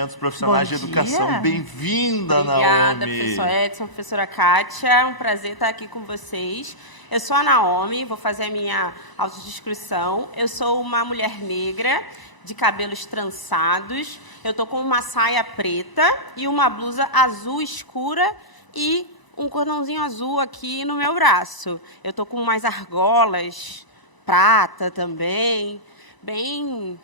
Desenvolvimento dos Profissionais de Educação. Bem-vinda, Naomi. Obrigada, professor Edson, professora Kátia. É um prazer estar aqui com vocês. Eu sou a Naomi, vou fazer a minha autodescrição. Eu sou uma mulher negra, de cabelos trançados. Eu estou com uma saia preta e uma blusa azul escura e um cordãozinho azul aqui no meu braço. Eu estou com umas argolas prata também, bem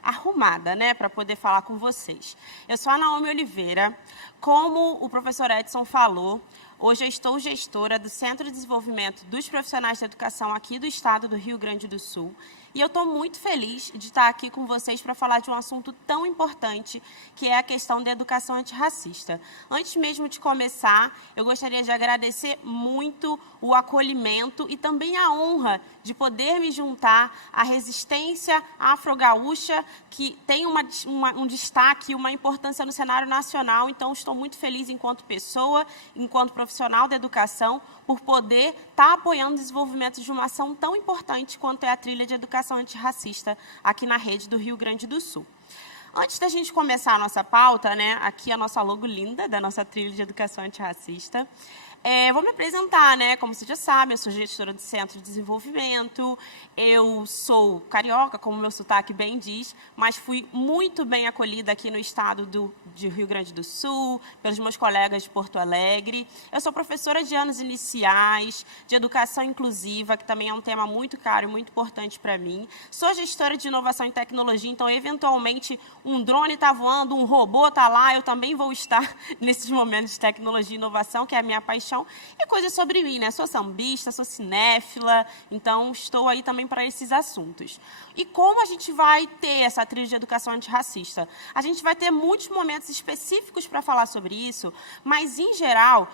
arrumada, né, para poder falar com vocês. Eu sou a Naomi Oliveira. Como o professor Edson falou, hoje eu estou gestora do Centro de Desenvolvimento dos Profissionais de Educação aqui do estado do Rio Grande do Sul. E eu estou muito feliz de estar aqui com vocês para falar de um assunto tão importante, que é a questão da educação antirracista. Antes mesmo de começar, eu gostaria de agradecer muito o acolhimento e também a honra de poder me juntar à resistência afro-gaúcha, que tem um destaque, uma importância no cenário nacional. Então, estou muito feliz enquanto pessoa, enquanto profissional da educação, por poder estar apoiando o desenvolvimento de uma ação tão importante quanto é a trilha de educação antirracista aqui na rede do Rio Grande do Sul. Antes da gente começar a nossa pauta, né, aqui a nossa logo linda da nossa trilha de educação antirracista, vou me apresentar, né? Como vocês já sabem, eu sou gestora do Centro de Desenvolvimento, eu sou carioca, como meu sotaque bem diz, mas fui muito bem acolhida aqui no estado de Rio Grande do Sul, pelos meus colegas de Porto Alegre. Eu sou professora de anos iniciais, de educação inclusiva, que também é um tema muito caro e muito importante para mim. Sou gestora de inovação e tecnologia, então, eventualmente, um drone está voando, um robô está lá, eu também vou estar nesses momentos de tecnologia e inovação, que é a minha paixão. E coisas sobre mim, né? Sou sambista, sou cinéfila, então estou aí também para esses assuntos. E como a gente vai ter essa trilha de educação antirracista? A gente vai ter muitos momentos específicos para falar sobre isso, mas, em geral,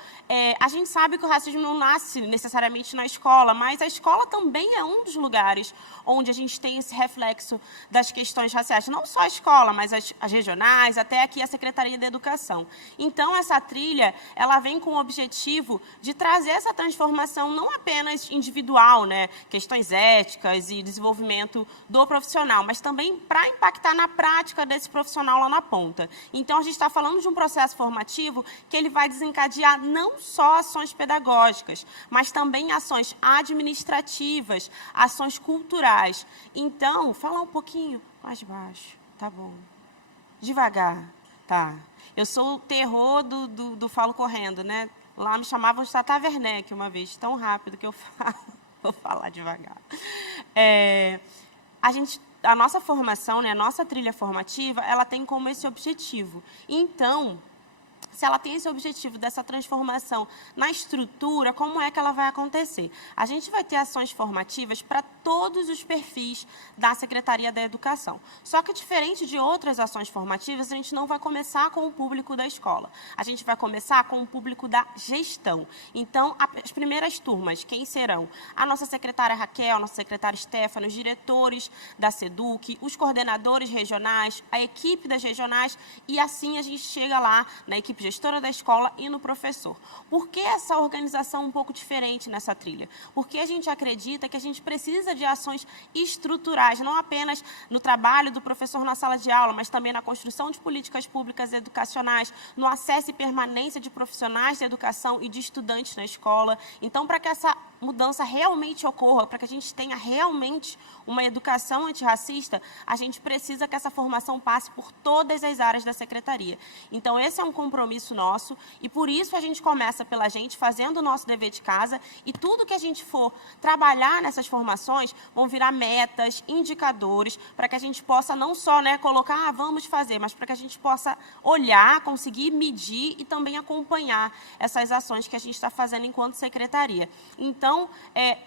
a gente sabe que o racismo não nasce necessariamente na escola, mas a escola também é um dos lugares onde a gente tem esse reflexo das questões raciais. Não só a escola, mas as regionais, até aqui a Secretaria da Educação. Então, essa trilha, ela vem com o objetivo de trazer essa transformação não apenas individual, né, questões éticas e desenvolvimento do profissional, mas também para impactar na prática desse profissional lá na ponta. Então, a gente está falando de um processo formativo que ele vai desencadear não só ações pedagógicas, mas também ações administrativas, ações culturais. Então, falar um pouquinho mais baixo, tá bom. Devagar, tá. Eu sou o terror do falo correndo, né? Lá me chamavam de Tata Werneck uma vez, tão rápido que eu falo, vou falar devagar. A nossa formação, né, a nossa trilha formativa, ela tem como esse objetivo. Então, se ela tem esse objetivo dessa transformação na estrutura, como é que ela vai acontecer? A gente vai ter ações formativas para todos os perfis da Secretaria da Educação. Só que, diferente de outras ações formativas, a gente não vai começar com o público da escola. A gente vai começar com o público da gestão. Então, as primeiras turmas, quem serão? A nossa secretária Raquel, a nossa secretária Stefano, os diretores da SEDUC, os coordenadores regionais, a equipe das regionais, e assim a gente chega lá na equipe gestora da escola e no professor. Por que essa organização um pouco diferente nessa trilha? Porque a gente acredita que a gente precisa de ações estruturais, não apenas no trabalho do professor na sala de aula, mas também na construção de políticas públicas educacionais, no acesso e permanência de profissionais de educação e de estudantes na escola. Então, para que essa mudança realmente ocorra, para que a gente tenha realmente uma educação antirracista, a gente precisa que essa formação passe por todas as áreas da secretaria. Então, esse é um compromisso nosso e, por isso, a gente começa pela gente, fazendo o nosso dever de casa, e tudo que a gente for trabalhar nessas formações vão virar metas, indicadores, para que a gente possa não só, né, colocar, vamos fazer, mas para que a gente possa olhar, conseguir medir e também acompanhar essas ações que a gente está fazendo enquanto secretaria. Então,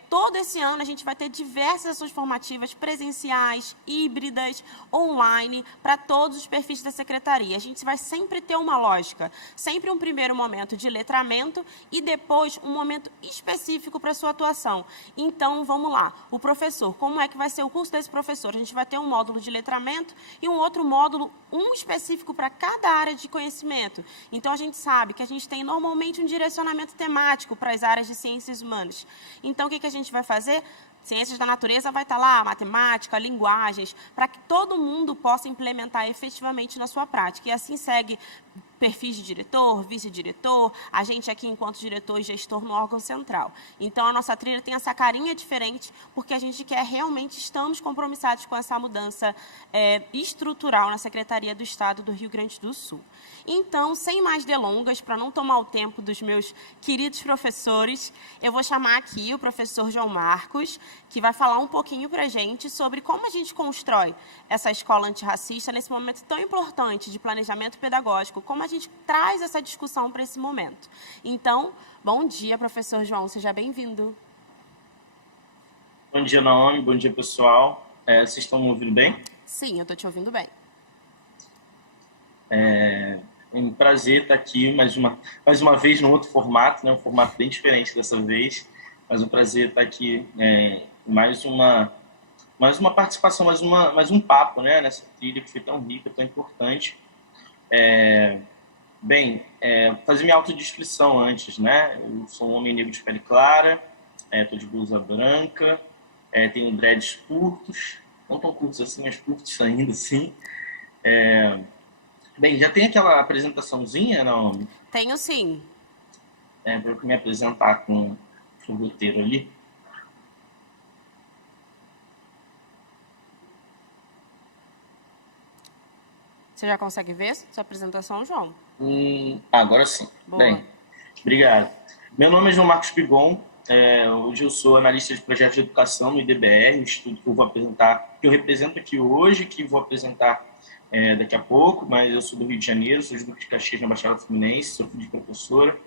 todo esse ano a gente vai ter diversas ações formativas presenciais, híbridas, online, para todos os perfis da secretaria. A gente vai sempre ter uma lógica, sempre um primeiro momento de letramento e depois um momento específico para a sua atuação. Então, vamos lá. O professor, como é que vai ser o curso desse professor? A gente vai ter um módulo de letramento e um outro módulo, um específico para cada área de conhecimento. Então, a gente sabe que a gente tem normalmente um direcionamento temático para as áreas de ciências humanas. Então, o que a gente vai fazer? Ciências da natureza vai estar lá, matemática, linguagens, para que todo mundo possa implementar efetivamente na sua prática. E assim segue perfis de diretor, vice-diretor, a gente aqui enquanto diretor e gestor no órgão central. Então, a nossa trilha tem essa carinha diferente, porque a gente quer realmente, estamos compromissados com essa mudança estrutural na Secretaria do Estado do Rio Grande do Sul. Então, sem mais delongas, para não tomar o tempo dos meus queridos professores, eu vou chamar aqui o professor João Marcos, que vai falar um pouquinho para a gente sobre como a gente constrói essa escola antirracista nesse momento tão importante de planejamento pedagógico, como a gente traz essa discussão para esse momento. Então, bom dia, professor João, seja bem-vindo. Bom dia, Naomi, bom dia, pessoal. Vocês estão me ouvindo bem? Sim, eu estou te ouvindo bem. É um prazer estar aqui mais uma vez num outro formato, né? Um formato bem diferente dessa vez, mas um prazer estar aqui mais uma participação, mais um papo, né? Nessa trilha que foi tão rica, tão importante. Fazer minha autodescrição antes, né? Eu sou um homem negro de pele clara, estou de blusa branca, tenho dreads curtos, não tão curtos assim, mas curtos ainda, assim. Já tem aquela apresentaçãozinha, não? Tenho sim. Para eu me apresentar com o roteiro ali. Você já consegue ver sua apresentação, João? Agora sim. Boa. Bem, obrigado. Meu nome é João Marcos Pigon. Hoje eu sou analista de projetos de educação no IDBR, o instituto que eu vou apresentar, que eu represento aqui hoje, que vou apresentar daqui a pouco, mas eu sou do Rio de Janeiro, sou de Duque de Caxias, na Baixada Fluminense, sou filho de professora,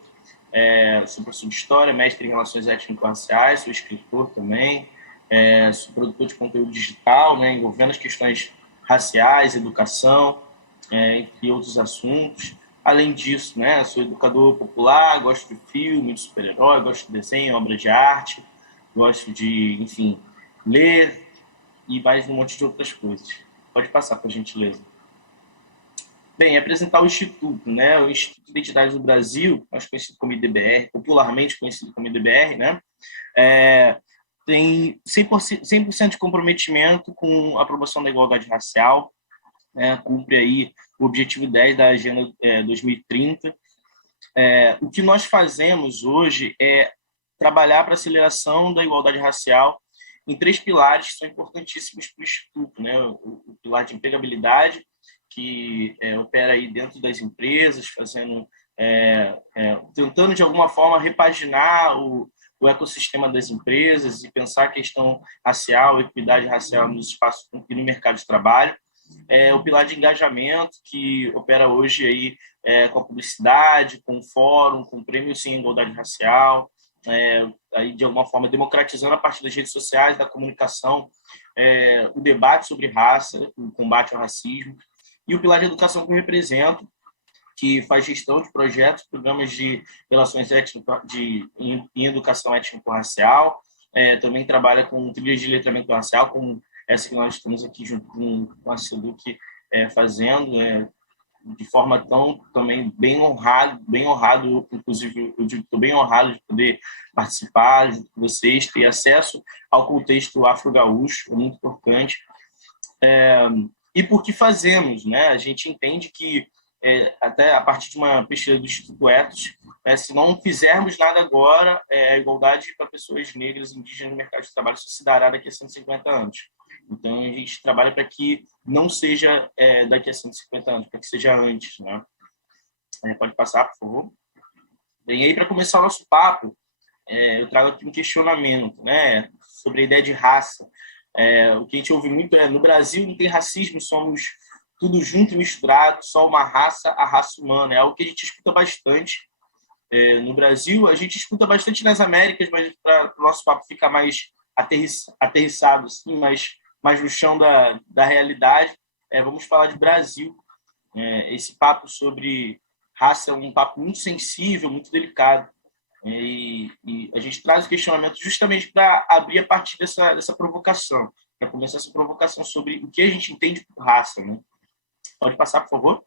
sou professor de História, mestre em Relações Étnico-Raciais, sou escritor também, sou produtor de conteúdo digital, né, envolvendo as questões raciais, educação, entre outros assuntos. Além disso, né, sou educador popular, gosto de filme, de super-herói, gosto de desenho, obra de arte, gosto de, enfim, ler e mais um monte de outras coisas. Pode passar, por gentileza. Bem, apresentar o Instituto, né, o Instituto de Identidade do Brasil, mais conhecido como IDBR, popularmente conhecido como IDBR, né, tem 100% de comprometimento com a promoção da igualdade racial, cumpre aí o objetivo 10 da Agenda 2030. O que nós fazemos hoje é trabalhar para a aceleração da igualdade racial em 3 pilares que são importantíssimos para o Instituto, né? O pilar de empregabilidade, que opera aí dentro das empresas, tentando de alguma forma repaginar o ecossistema das empresas e pensar a questão racial, equidade racial nos espaços e no mercado de trabalho. O pilar de engajamento, que opera hoje aí, com a publicidade, com o fórum, com o Prêmio Sim Igualdade Racial, aí de alguma forma democratizando a partir das redes sociais, da comunicação, o debate sobre raça, o combate ao racismo. E o pilar de educação que eu represento, que faz gestão de projetos, programas de relações em educação étnico-racial, também trabalha com trilhas de letramento racial, como essa que nós estamos aqui junto com a SEDUC fazendo, de forma também bem honrado, inclusive eu digo que estou bem honrado de poder participar junto com vocês, ter acesso ao contexto afro-gaúcho, é muito importante. E por que fazemos, né? A gente entende que, até a partir de uma pesquisa do Instituto Ethos, se não fizermos nada agora, a igualdade para pessoas negras e indígenas no mercado de trabalho só se dará daqui a 150 anos. Então, a gente trabalha para que não seja daqui a 150 anos, para que seja antes, né? Pode passar, por favor. Bem, aí, para começar o nosso papo, eu trago aqui um questionamento, né, sobre a ideia de raça. O que a gente ouve muito no Brasil não tem racismo, somos tudo junto e misturado, só uma raça, a raça humana. É algo que a gente escuta bastante no Brasil, a gente escuta bastante nas Américas, mas para o nosso papo ficar mais aterrissado, assim, mais no chão da realidade, vamos falar de Brasil. Esse papo sobre raça é um papo muito sensível, muito delicado. E a gente traz o questionamento justamente para abrir a partir dessa provocação, para começar essa provocação sobre o que a gente entende por raça, né? Pode passar, por favor?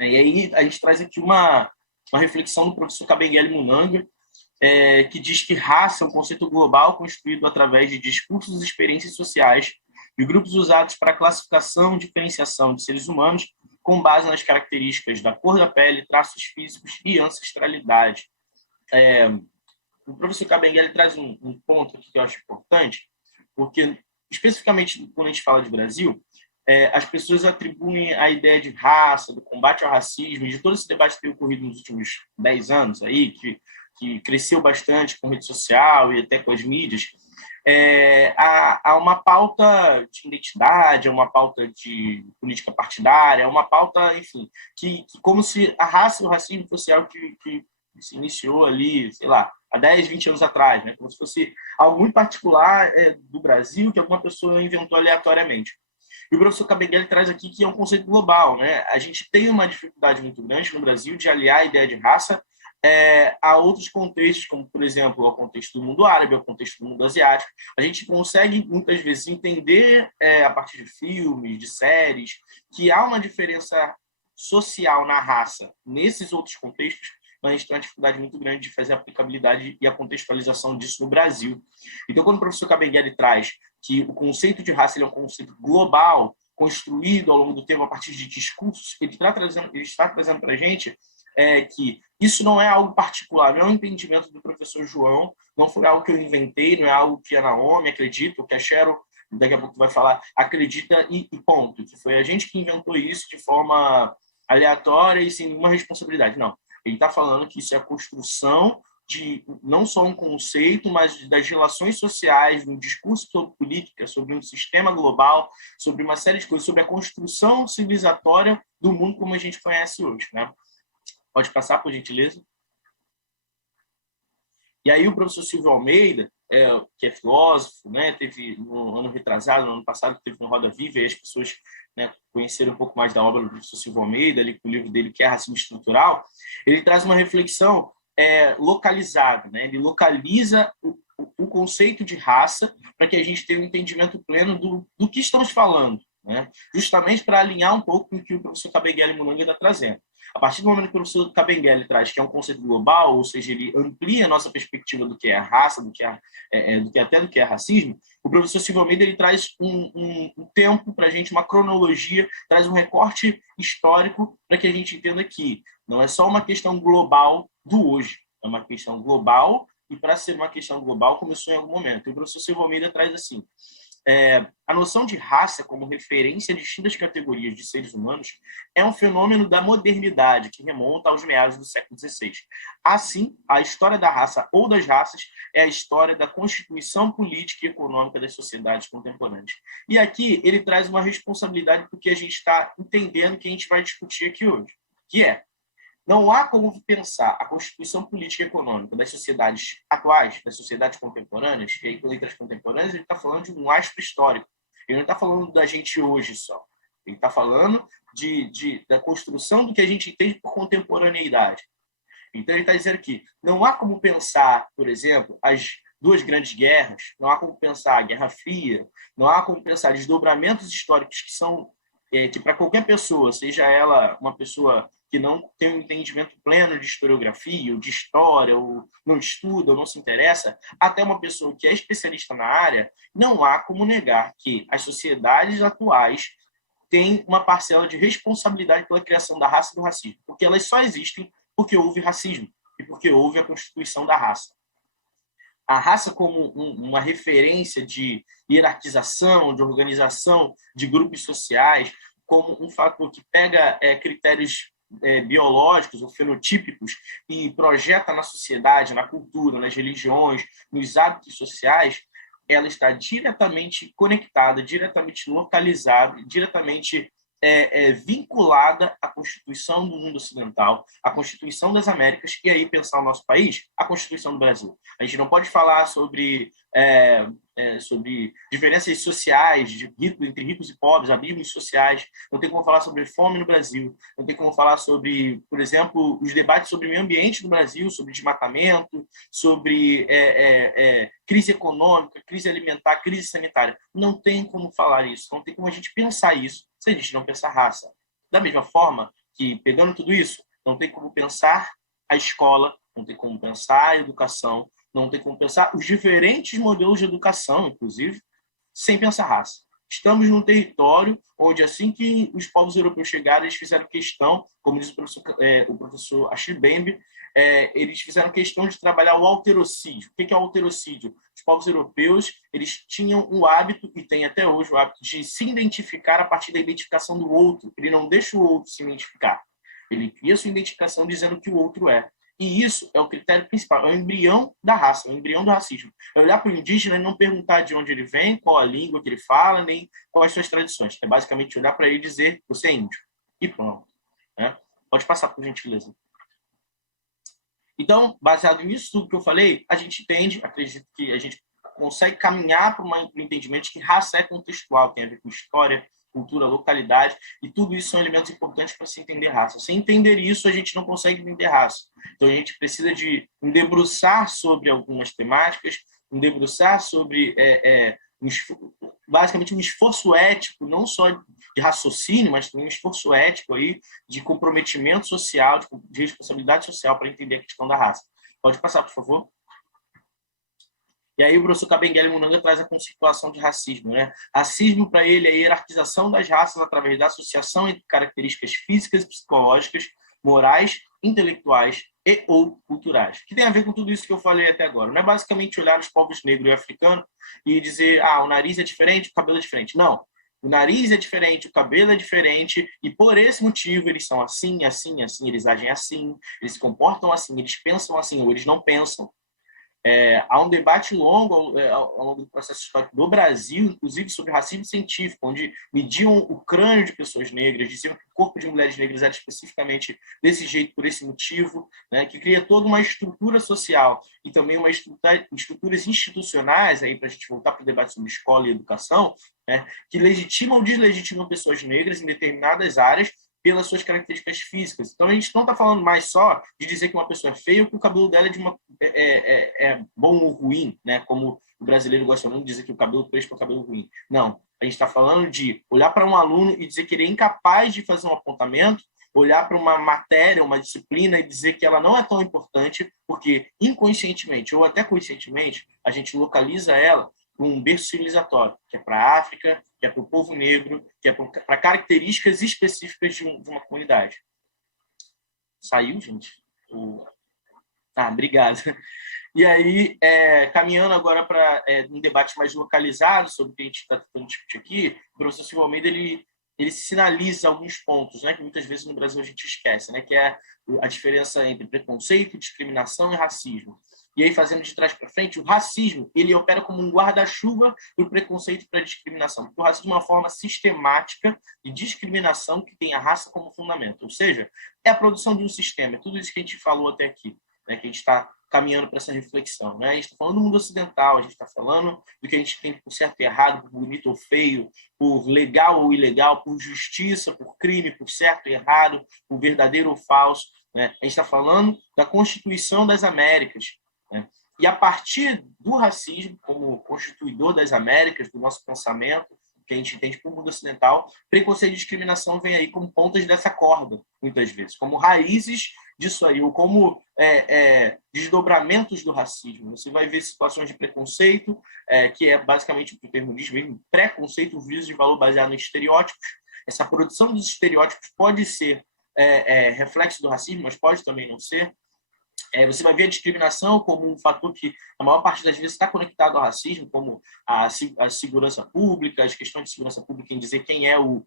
E aí a gente traz aqui uma reflexão do professor Kabengele Munanga, que diz que raça é um conceito global construído através de discursos e experiências sociais de grupos usados para classificação e diferenciação de seres humanos com base nas características da cor da pele, traços físicos e ancestralidade. O professor Kabengele traz um ponto aqui que eu acho importante, porque, especificamente quando a gente fala de Brasil, as pessoas atribuem a ideia de raça, do combate ao racismo, de todo esse debate que tem ocorrido nos últimos 10 anos, aí, que cresceu bastante com rede social e até com as mídias, há uma pauta de identidade, há uma pauta de política partidária, uma pauta, enfim, que como se a raça e o racismo fosse algo que se iniciou ali, sei lá, há 10, 20 anos atrás, né? Como se fosse algo muito particular do Brasil que alguma pessoa inventou aleatoriamente. E o professor Kabengele traz aqui que é um conceito global, né? A gente tem uma dificuldade muito grande no Brasil de aliar a ideia de raça a outros contextos, como, por exemplo, ao contexto do mundo árabe, ao contexto do mundo asiático. A gente consegue, muitas vezes, entender, a partir de filmes, de séries, que há uma diferença social na raça nesses outros contextos, mas a gente tem uma dificuldade muito grande de fazer a aplicabilidade e a contextualização disso no Brasil. Então, quando o professor Kabengele traz que o conceito de raça ele é um conceito global, construído ao longo do tempo a partir de discursos, ele está trazendo para a gente que isso não é algo particular, não é um entendimento do professor João, não foi algo que eu inventei, não é algo que a Naomi acredita, o que a Cheryl, daqui a pouco vai falar, acredita e ponto. Que foi a gente que inventou isso de forma aleatória e sem nenhuma responsabilidade. Não. Ele está falando que isso é a construção de não só um conceito, mas das relações sociais, um discurso sobre política, sobre um sistema global, sobre uma série de coisas, sobre a construção civilizatória do mundo como a gente conhece hoje, né? Pode passar, por gentileza? E aí o professor Silvio Almeida, que é filósofo, né, teve no ano retrasado, no ano passado, teve no Roda Viva, e as pessoas, né, conheceram um pouco mais da obra do professor Silvio Almeida, ali, com o livro dele, que é Racismo Estrutural. Ele traz uma reflexão localizada, né? Ele localiza o conceito de raça para que a gente tenha um entendimento pleno do que estamos falando, né? Justamente para alinhar um pouco com o que o professor Kabengele Munanga está trazendo. A partir do momento que o professor Kabengele traz que é um conceito global, ou seja, ele amplia a nossa perspectiva do que é raça, do que é racismo, o professor Silvio Almeida ele traz um tempo para a gente, uma cronologia, traz um recorte histórico para que a gente entenda que não é só uma questão global do hoje, é uma questão global e para ser uma questão global começou em algum momento. E o professor Silvio Almeida traz assim, a noção de raça como referência a distintas categorias de seres humanos é um fenômeno da modernidade que remonta aos meados do século XVI. Assim, a história da raça ou das raças é a história da constituição política e econômica das sociedades contemporâneas. E aqui ele traz uma responsabilidade porque a gente está entendendo que a gente vai discutir aqui hoje, que não há como pensar a constituição política e econômica das sociedades atuais, das sociedades contemporâneas, e aí, letras contemporâneas, ele está falando de um astro histórico. Ele não está falando da gente hoje só. Ele está falando da construção do que a gente entende por contemporaneidade. Então, ele está dizendo que não há como pensar, por exemplo, as duas grandes guerras, não há como pensar a Guerra Fria, não há como pensar desdobramentos históricos que são que para qualquer pessoa, seja ela uma pessoa que não tem um entendimento pleno de historiografia, ou de história, ou não estuda, ou não se interessa, até uma pessoa que é especialista na área, não há como negar que as sociedades atuais têm uma parcela de responsabilidade pela criação da raça e do racismo, porque elas só existem porque houve racismo e porque houve a constituição da raça. A raça como uma referência de hierarquização, de organização de grupos sociais, como um fator que pega critérios biológicos ou fenotípicos e projeta na sociedade, na cultura, nas religiões, nos hábitos sociais, ela está diretamente conectada, diretamente localizada, diretamente vinculada à Constituição do mundo ocidental, à Constituição das Américas, e aí pensar o nosso país, a Constituição do Brasil. A gente não pode falar sobre diferenças sociais entre ricos e pobres, abismos sociais, não tem como falar sobre fome no Brasil, não tem como falar sobre, por exemplo, os debates sobre meio ambiente no Brasil, sobre desmatamento, sobre crise econômica, crise alimentar, crise sanitária. Não tem como falar isso, não tem como a gente pensar isso se a gente não pensar raça. Da mesma forma que, pegando tudo isso, não tem como pensar a escola não tem como pensar a educação, não tem como pensar os diferentes modelos de educação, inclusive, sem pensar raça. Estamos num território onde, assim que os povos europeus chegaram, eles fizeram questão, como diz o professor Achille Mbembe, eles fizeram questão de trabalhar o alterocídio. O que é o alterocídio? Os povos europeus, eles tinham o hábito, e têm até hoje o hábito, de se identificar a partir da identificação do outro. Ele não deixa o outro se identificar. Ele cria sua identificação dizendo que o outro é. E isso é o critério principal, é o embrião da raça, é o embrião do racismo. É olhar para o indígena e não perguntar de onde ele vem, qual a língua que ele fala, nem quais suas tradições. É basicamente olhar para ele e dizer, você é índio. E pronto. Né? Pode passar, por gentileza. Então, baseado nisso tudo que eu falei, a gente entende, acredito que a gente consegue caminhar para um entendimento de que raça é contextual, tem a ver com história, cultura, localidade, e tudo isso são elementos importantes para se entender raça. Sem entender isso, a gente não consegue entender raça. Então, a gente precisa de um debruçar sobre algumas temáticas, um debruçar sobre, basicamente, um esforço ético, não só de raciocínio, mas também um esforço ético aí, de comprometimento social, de responsabilidade social para entender a questão da raça. Pode passar, por favor? E aí o professor Kabengele Munanga traz a conceituação de racismo. Né? Racismo, para ele, é a hierarquização das raças através da associação entre características físicas, psicológicas, morais, intelectuais e ou culturais. Que tem a ver com tudo isso que eu falei até agora. Não é basicamente olhar os povos negro e africano e dizer, o nariz é diferente, o cabelo é diferente. Não. O nariz é diferente, o cabelo é diferente, e por esse motivo eles são assim, assim, assim, eles agem assim, eles se comportam assim, eles pensam assim, ou eles não pensam. Há um debate longo ao longo do processo histórico do Brasil, inclusive sobre racismo científico, onde mediam o crânio de pessoas negras, diziam que o corpo de mulheres negras era especificamente desse jeito, por esse motivo, né, que cria toda uma estrutura social e também estruturas institucionais, para a gente voltar para o debate sobre escola e educação, né, que legitimam ou deslegitimam pessoas negras em determinadas áreas, pelas suas características físicas. Então, a gente não está falando mais só de dizer que uma pessoa é feia ou que o cabelo dela é bom ou ruim, né? Como o brasileiro gosta muito de dizer que o cabelo crespo é o cabelo ruim. Não. A gente está falando de olhar para um aluno e dizer que ele é incapaz de fazer um apontamento, olhar para uma matéria, uma disciplina e dizer que ela não é tão importante, porque inconscientemente ou até conscientemente a gente localiza ela um berço civilizatório, que é para a África, que é para o povo negro, que é para características específicas de uma comunidade. Saiu, gente? Obrigado. E aí, caminhando agora para um debate mais localizado sobre o que a gente está tentando discutir aqui, o professor Silva Almeida ele sinaliza alguns pontos, né, que muitas vezes no Brasil a gente esquece, né, que é a diferença entre preconceito, discriminação e racismo. E aí, fazendo de trás para frente, o racismo ele opera como um guarda-chuva para o preconceito e para a discriminação. Porque o racismo é uma forma sistemática de discriminação que tem a raça como fundamento. Ou seja, é a produção de um sistema. É tudo isso que a gente falou até aqui, né, que a gente está caminhando para essa reflexão. Né? A gente está falando do mundo ocidental, a gente está falando do que a gente tem por certo e errado, por bonito ou feio, por legal ou ilegal, por justiça, por crime, por certo e errado, por verdadeiro ou falso. Né? A gente está falando da Constituição das Américas. Né? E a partir do racismo, como constituidor das Américas, do nosso pensamento, que a gente entende como mundo ocidental, preconceito e discriminação vem aí como pontas dessa corda, muitas vezes, como raízes disso aí, ou como desdobramentos do racismo. Você vai ver situações de preconceito, que é basicamente o que o termo diz mesmo, preconceito, o juízo de valor baseado em estereótipos. Essa produção dos estereótipos pode ser reflexo do racismo, mas pode também não ser. Você vai ver a discriminação como um fator que, a maior parte das vezes, está conectado ao racismo, como a segurança pública, as questões de segurança pública em dizer quem é o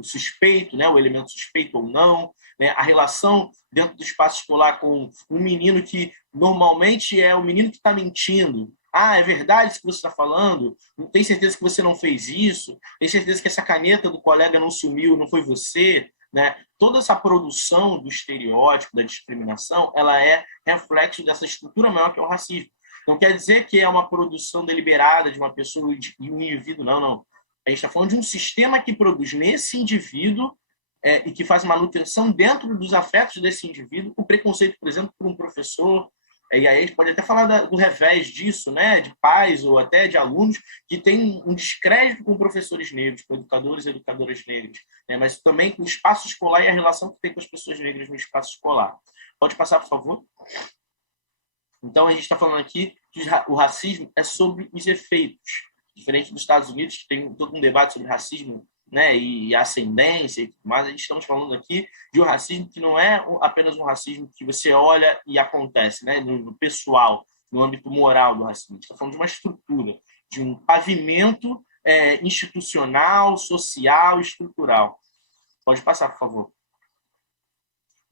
suspeito, né, o elemento suspeito ou não, né, a relação dentro do espaço escolar com um menino que normalmente é o menino que está mentindo. É verdade isso que você está falando? Tem certeza que você não fez isso? Tem certeza que essa caneta do colega não sumiu, não foi você? Né? Toda essa produção do estereótipo, da discriminação, ela é reflexo dessa estrutura maior que é o racismo. Não quer dizer que é uma produção deliberada de uma pessoa e um indivíduo, não. A gente está falando de um sistema que produz nesse indivíduo e que faz manutenção dentro dos afetos desse indivíduo, o preconceito, por exemplo, por um professor. E aí a gente pode até falar do revés disso, né? De pais ou até de alunos que têm um descrédito com professores negros, com educadores e educadoras negras, né? Mas também com o espaço escolar e a relação que tem com as pessoas negras no espaço escolar. Pode passar, por favor? Então, a gente está falando aqui que o racismo é sobre os efeitos. Diferente dos Estados Unidos, que tem todo um debate sobre racismo, né, e ascendência e tudo mais, a gente estamos falando aqui de um racismo que não é apenas um racismo que você olha e acontece, né, no pessoal, no âmbito moral do racismo. A gente está falando de uma estrutura, de um pavimento institucional, social e estrutural. Pode passar, por favor.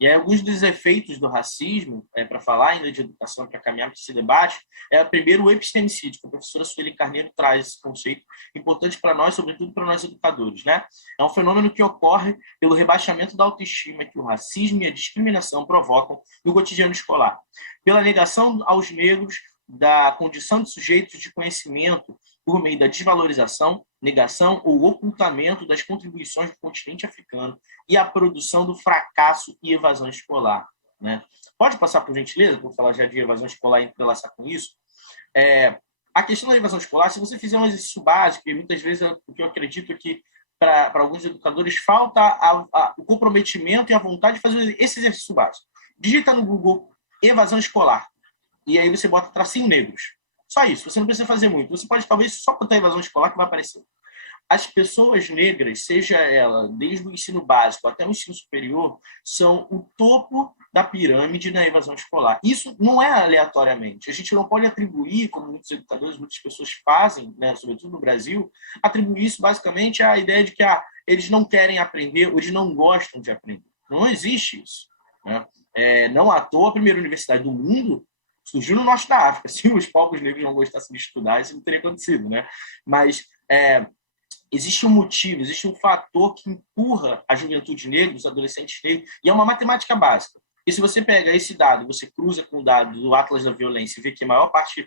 E aí, alguns dos efeitos do racismo, para falar ainda de educação, para caminhar para esse debate, primeiro o epistemicídio, que a professora Sueli Carneiro traz esse conceito importante para nós, sobretudo para nós educadores, né? É um fenômeno que ocorre pelo rebaixamento da autoestima que o racismo e a discriminação provocam no cotidiano escolar, pela negação aos negros da condição de sujeitos de conhecimento por meio da desvalorização, negação ou ocultamento das contribuições do continente africano e a produção do fracasso e evasão escolar, né? Pode passar, por gentileza, para eu falar já de evasão escolar e entrelaçar com isso? A questão da evasão escolar, se você fizer um exercício básico, e muitas vezes o que eu acredito que para alguns educadores falta o comprometimento e a vontade de fazer esse exercício básico. Digita no Google evasão escolar, e aí você bota tracinho negros. Só isso, você não precisa fazer muito. Você pode, talvez, só botar evasão escolar que vai aparecer. As pessoas negras, seja ela desde o ensino básico até o ensino superior, são o topo da pirâmide na evasão escolar. Isso não é aleatoriamente. A gente não pode atribuir, como muitos educadores, muitas pessoas fazem, né, sobretudo no Brasil, atribuir isso basicamente à ideia de que eles não querem aprender ou eles não gostam de aprender. Não existe isso, né? Não à toa, a primeira universidade do mundo surgiu no norte da África. Se os povos negros não gostassem de estudar, isso não teria acontecido, né? Mas existe um motivo, existe um fator que empurra a juventude negra, os adolescentes negros, e é uma matemática básica. E se você pega esse dado, você cruza com o dado do Atlas da Violência e vê que a maior parte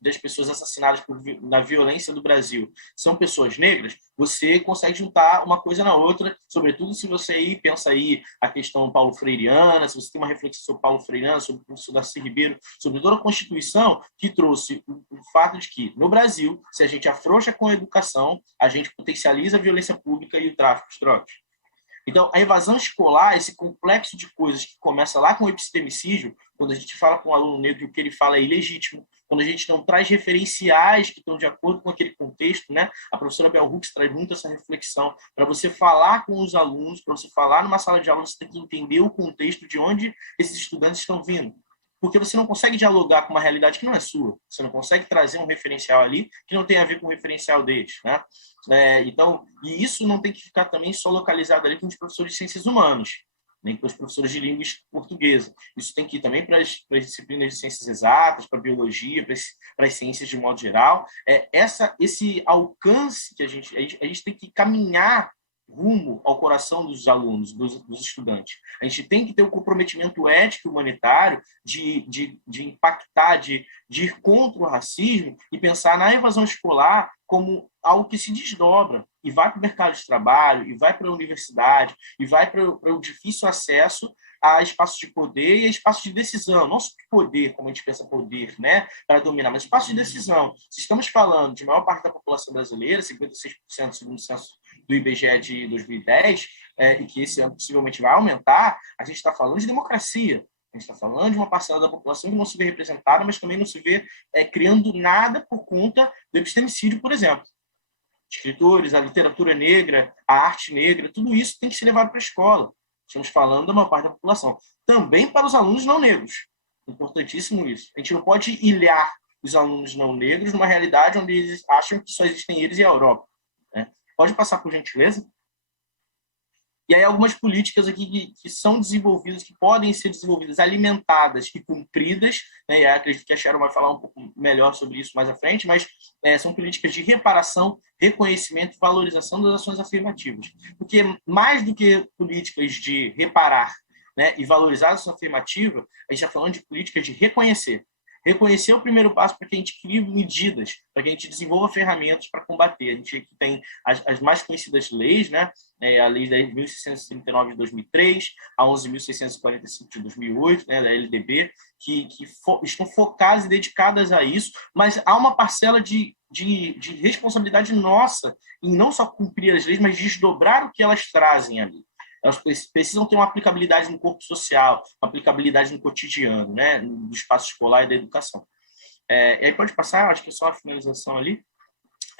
das pessoas assassinadas na violência do Brasil são pessoas negras, você consegue juntar uma coisa na outra, sobretudo se você pensa aí a questão paulo freiriana, se você tem uma reflexão sobre Paulo Freiriano, sobre o professor Darcy Ribeiro, sobre toda a Constituição, que trouxe o fato de que, no Brasil, se a gente afrouxa com a educação, a gente potencializa a violência pública e o tráfico de drogas. Então, a evasão escolar, esse complexo de coisas que começa lá com o epistemicídio, quando a gente fala com um aluno negro que o que ele fala é ilegítimo, quando a gente não traz referenciais que estão de acordo com aquele contexto, né? A professora Bell Hooks traz muito essa reflexão. Para você falar com os alunos, para você falar numa sala de aula, você tem que entender o contexto de onde esses estudantes estão vindo. Porque você não consegue dialogar com uma realidade que não é sua. Você não consegue trazer um referencial ali que não tem a ver com o referencial deles, né? Então, e isso não tem que ficar também só localizado ali com os professores de ciências humanas, nem com os professores de língua portuguesa. Isso tem que ir também para as disciplinas de ciências exatas, para a biologia, para as ciências de modo geral. Esse alcance que a gente tem que caminhar rumo ao coração dos alunos, dos estudantes. A gente tem que ter o comprometimento ético e humanitário de impactar, de ir contra o racismo e pensar na evasão escolar como algo que se desdobra e vai para o mercado de trabalho, e vai para a universidade, e vai para o difícil acesso a espaços de poder e a espaços de decisão. Não só de poder, como a gente pensa poder, né, para dominar, mas espaços de decisão. Se estamos falando de maior parte da população brasileira, 56% segundo o censo do IBGE de 2010, e que esse ano possivelmente vai aumentar, a gente está falando de democracia. A gente está falando de uma parcela da população que não se vê representada, mas também não se vê criando nada por conta do epistemicídio, por exemplo. Escritores, a literatura negra, a arte negra, tudo isso tem que ser levado para a escola. Estamos falando da maior parte da população. Também para os alunos não negros. Importantíssimo isso. A gente não pode ilhar os alunos não negros numa realidade onde eles acham que só existem eles e a Europa, né? Pode passar, por gentileza? E aí algumas políticas aqui que são desenvolvidas, que podem ser desenvolvidas, alimentadas e cumpridas, né? E acredito que a Sharon vai falar um pouco melhor sobre isso mais à frente, mas são políticas de reparação, reconhecimento e valorização das ações afirmativas. Porque mais do que políticas de reparar, né, e valorizar a ação afirmativa, a gente está falando de políticas de reconhecer. Reconhecer é o primeiro passo para que a gente crie medidas, para que a gente desenvolva ferramentas para combater. A gente aqui tem as mais conhecidas leis, né? A lei 10.639 de 2003, a 11.645 de 2008, né, da LDB, que estão focadas e dedicadas a isso, mas há uma parcela de responsabilidade nossa em não só cumprir as leis, mas desdobrar o que elas trazem ali. elas precisam ter uma aplicabilidade no corpo social, uma aplicabilidade no cotidiano, né, do espaço escolar e da educação. E aí pode passar, acho que é só a finalização ali.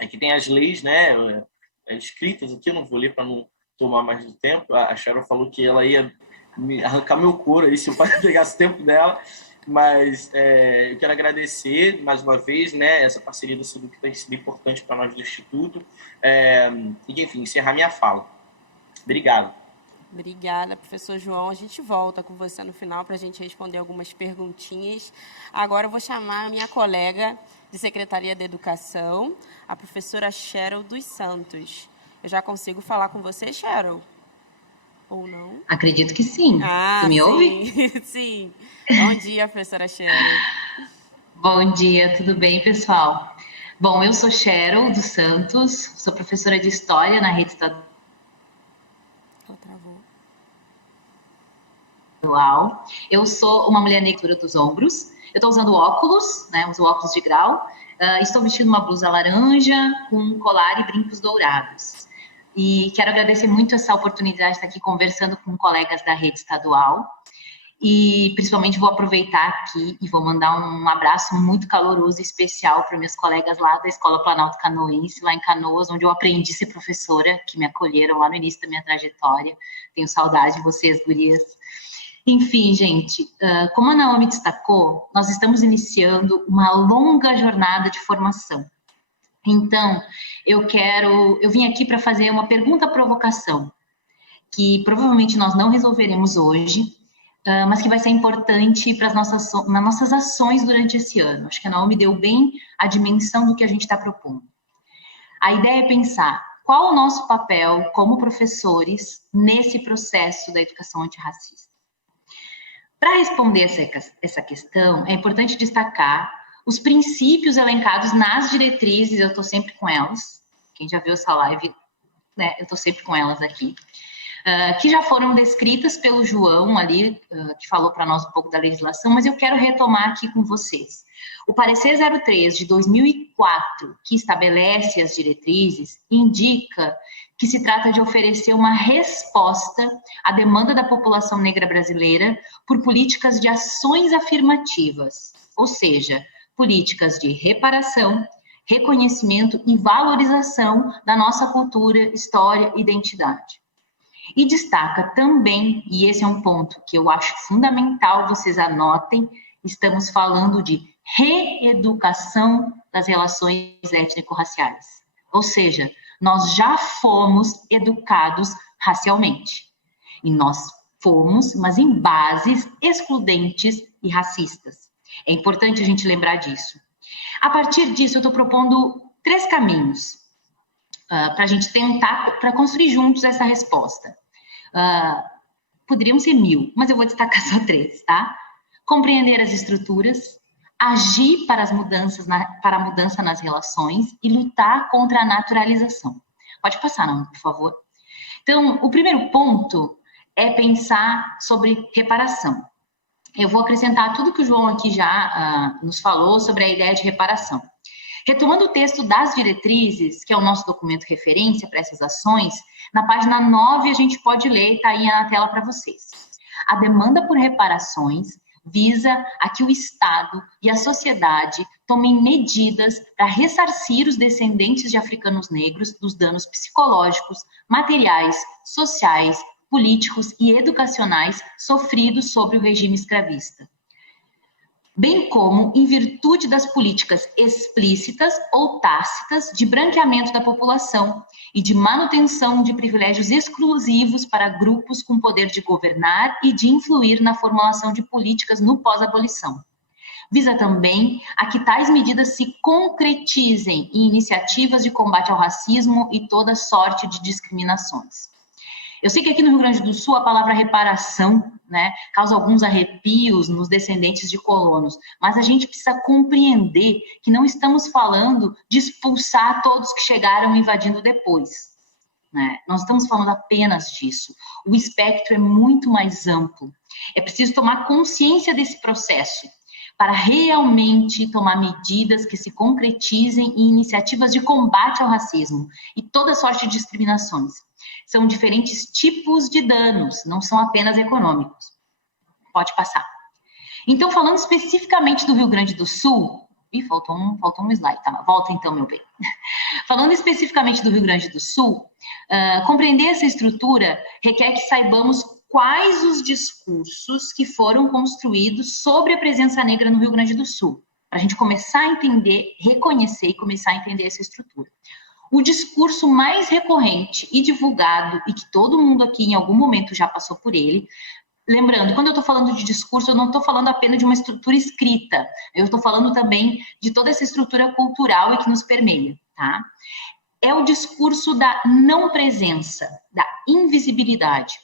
Aqui tem as leis, né, escritas aqui, eu não vou ler para não tomar mais do tempo. A Cheryl falou que ela ia arrancar meu couro aí se eu pegasse o tempo dela, mas eu quero agradecer mais uma vez, né, essa parceria da SEDUC que tem sido importante para nós do Instituto, e, enfim, encerrar minha fala. Obrigado. Obrigada, professor João. A gente volta com você no final para a gente responder algumas perguntinhas. Agora eu vou chamar a minha colega de Secretaria da Educação, a professora Cheryl dos Santos. Eu já consigo falar com você, Cheryl? Ou não? Acredito que sim. Tu me ouve? Sim. Bom dia, professora Cheryl. Bom dia, tudo bem, pessoal? Bom, eu sou Cheryl dos Santos, sou professora de História na rede estadual. Eu sou uma mulher negra dos ombros. Eu estou usando óculos, né? Uso óculos de grau. Estou vestindo uma blusa laranja com colar e brincos dourados. E quero agradecer muito essa oportunidade de estar aqui conversando com colegas da rede estadual. E principalmente vou aproveitar aqui e vou mandar um abraço muito caloroso e especial para meus colegas lá da Escola Planalto Canoense, lá em Canoas, onde eu aprendi a ser professora, que me acolheram lá no início da minha trajetória. Tenho saudade de vocês, gurias. Enfim, gente, como a Naomi destacou, nós estamos iniciando uma longa jornada de formação. Então, eu vim aqui para fazer uma pergunta-provocação, que provavelmente nós não resolveremos hoje, mas que vai ser importante para nas nossas ações durante esse ano. Acho que a Naomi deu bem a dimensão do que a gente está propondo. A ideia é pensar qual o nosso papel como professores nesse processo da educação antirracista. Para responder essa questão, é importante destacar os princípios elencados nas diretrizes, eu estou sempre com elas, quem já viu essa live, né, eu estou sempre com elas aqui, que já foram descritas pelo João ali, que falou para nós um pouco da legislação, mas eu quero retomar aqui com vocês. O parecer 03 de 2004, que estabelece as diretrizes, indica que se trata de oferecer uma resposta à demanda da população negra brasileira por políticas de ações afirmativas, ou seja, políticas de reparação, reconhecimento e valorização da nossa cultura, história e identidade. E destaca também, e esse é um ponto que eu acho fundamental, vocês anotem, estamos falando de reeducação das relações étnico-raciais. Ou seja, nós já fomos educados racialmente. E nós fomos, mas em bases excludentes e racistas. É importante a gente lembrar disso. A partir disso, eu estou propondo 3 caminhos para a gente tentar, para construir juntos essa resposta. Poderiam ser 1000, mas eu vou destacar só 3, tá? Compreender as estruturas, agir para a mudança nas relações e lutar contra a naturalização. Pode passar, não, por favor. Então, o primeiro ponto é pensar sobre reparação. Eu vou acrescentar tudo que o João aqui já nos falou sobre a ideia de reparação. Retomando o texto das diretrizes, que é o nosso documento referência para essas ações, na página 9 a gente pode ler, está aí na tela para vocês. A demanda por reparações visa a que o Estado e a sociedade tomem medidas para ressarcir os descendentes de africanos negros dos danos psicológicos, materiais, sociais, políticos e educacionais sofridos sob o regime escravista, bem como em virtude das políticas explícitas ou tácitas de branqueamento da população e de manutenção de privilégios exclusivos para grupos com poder de governar e de influir na formulação de políticas no pós-abolição. Visa também a que tais medidas se concretizem em iniciativas de combate ao racismo e toda sorte de discriminações. Eu sei que aqui no Rio Grande do Sul a palavra reparação, né, causa alguns arrepios nos descendentes de colonos, mas a gente precisa compreender que não estamos falando de expulsar todos que chegaram invadindo depois, né? Nós estamos falando apenas disso. O espectro é muito mais amplo. É preciso tomar consciência desse processo para realmente tomar medidas que se concretizem em iniciativas de combate ao racismo e toda sorte de discriminações. são diferentes tipos de danos, não são apenas econômicos. Pode passar. Então, falando especificamente do Rio Grande do Sul... Ih, faltou um slide, tá? Volta então, meu bem. Falando especificamente do Rio Grande do Sul, compreender essa estrutura requer que saibamos quais os discursos que foram construídos sobre a presença negra no Rio Grande do Sul, para a gente começar a entender, reconhecer e começar a entender essa estrutura. O discurso mais recorrente e divulgado, e que todo mundo aqui em algum momento já passou por ele, lembrando, quando eu estou falando de discurso, eu não estou falando apenas de uma estrutura escrita, eu estou falando também de toda essa estrutura cultural e que nos permeia, tá? É o discurso da não presença, da invisibilidade.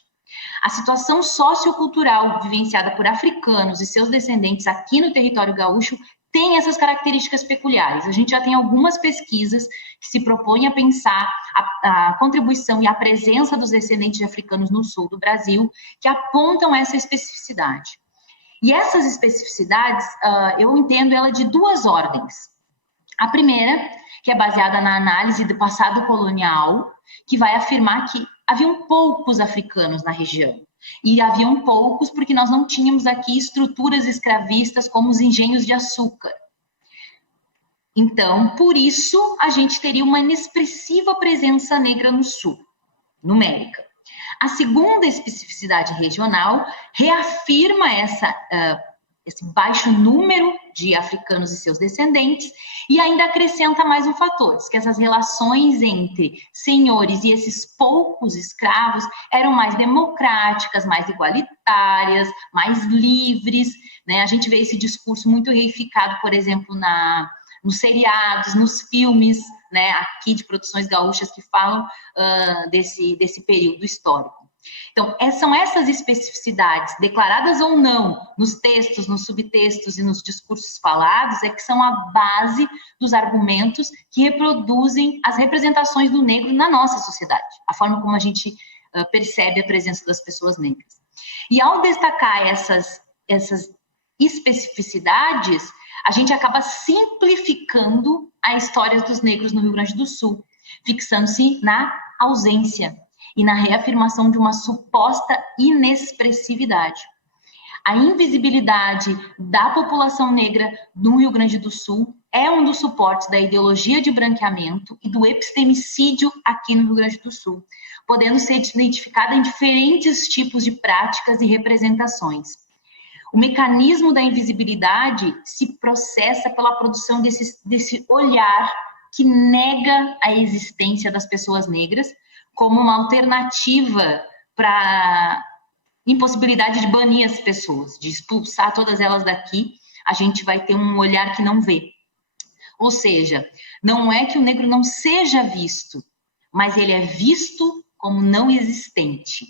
A situação sociocultural vivenciada por africanos e seus descendentes aqui no território gaúcho tem essas características peculiares. A gente já tem algumas pesquisas que se propõem a pensar a contribuição e a presença dos descendentes de africanos no sul do Brasil, que apontam essa especificidade. E essas especificidades, eu entendo ela de duas ordens. A primeira, que é baseada na análise do passado colonial, que vai afirmar que haviam poucos africanos na região. E haviam poucos porque nós não tínhamos aqui estruturas escravistas como os engenhos de açúcar. Então, por isso, a gente teria uma inexpressiva presença negra no sul, numérica. A segunda especificidade regional reafirma esse baixo número de africanos e seus descendentes e ainda acrescenta mais um fator, que essas relações entre senhores e esses poucos escravos eram mais democráticas, mais igualitárias, mais livres, né? A gente vê esse discurso muito reificado, por exemplo, nos seriados, nos filmes, né, aqui de produções gaúchas que falam desse período histórico. Então, são essas especificidades, declaradas ou não, nos textos, nos subtextos e nos discursos falados, que são a base dos argumentos que reproduzem as representações do negro na nossa sociedade, a forma como a gente percebe a presença das pessoas negras. E ao destacar essas especificidades, a gente acaba simplificando a história dos negros no Rio Grande do Sul, fixando-se na ausência e na reafirmação de uma suposta inexpressividade. A invisibilidade da população negra no Rio Grande do Sul é um dos suportes da ideologia de branqueamento e do epistemicídio aqui no Rio Grande do Sul, podendo ser identificada em diferentes tipos de práticas e representações. O mecanismo da invisibilidade se processa pela produção desse olhar que nega a existência das pessoas negras como uma alternativa para impossibilidade de banir as pessoas, de expulsar todas elas daqui, a gente vai ter um olhar que não vê. Ou seja, não é que o negro não seja visto, mas ele é visto como não existente.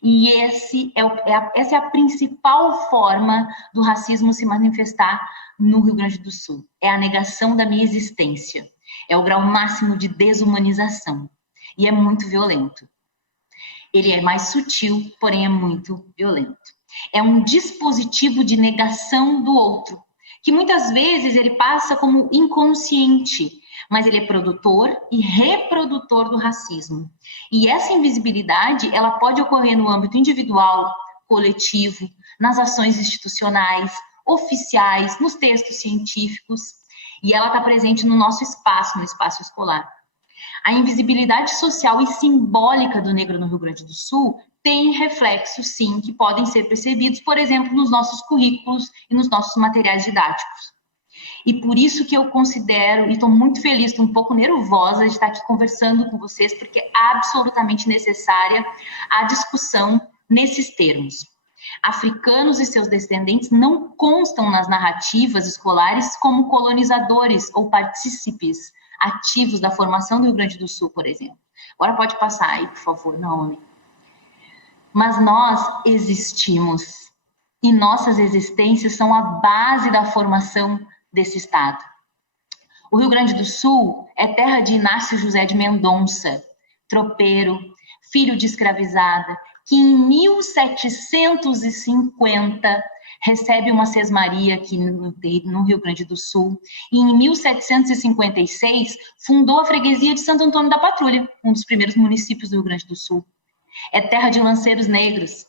E essa é a principal forma do racismo se manifestar no Rio Grande do Sul. É a negação da minha existência. É o grau máximo de desumanização. E é muito violento. Ele é mais sutil, porém é muito violento. É um dispositivo de negação do outro, que muitas vezes ele passa como inconsciente, mas ele é produtor e reprodutor do racismo. E essa invisibilidade, ela pode ocorrer no âmbito individual, coletivo, nas ações institucionais, oficiais, nos textos científicos, e ela está presente no nosso espaço, no espaço escolar. A invisibilidade social e simbólica do negro no Rio Grande do Sul tem reflexos, sim, que podem ser percebidos, por exemplo, nos nossos currículos e nos nossos materiais didáticos. E por isso que eu considero, e estou muito feliz, estou um pouco nervosa de estar aqui conversando com vocês, porque é absolutamente necessária a discussão nesses termos. Africanos e seus descendentes não constam nas narrativas escolares como colonizadores ou partícipes ativos da formação do Rio Grande do Sul, por exemplo. Agora pode passar aí, por favor, Naomi. Mas nós existimos, e nossas existências são a base da formação desse Estado. O Rio Grande do Sul é terra de Inácio José de Mendonça, tropeiro, filho de escravizada, que em 1750 recebe uma sesmaria aqui no Rio Grande do Sul, e em 1756 fundou a freguesia de Santo Antônio da Patrulha, um dos primeiros municípios do Rio Grande do Sul. É terra de lanceiros negros,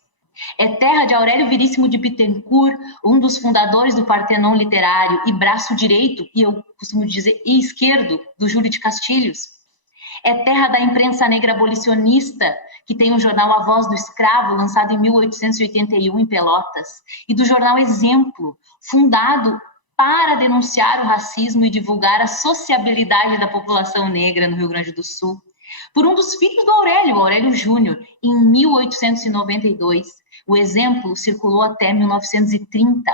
é terra de Aurélio Veríssimo de Bittencourt, um dos fundadores do Partenon literário e braço direito, e eu costumo dizer e esquerdo, do Júlio de Castilhos. É terra da imprensa negra abolicionista, que tem o jornal A Voz do Escravo, lançado em 1881 em Pelotas, e do jornal Exemplo, fundado para denunciar o racismo e divulgar a sociabilidade da população negra no Rio Grande do Sul, por um dos filhos do Aurélio Júnior, em 1892. O Exemplo circulou até 1930.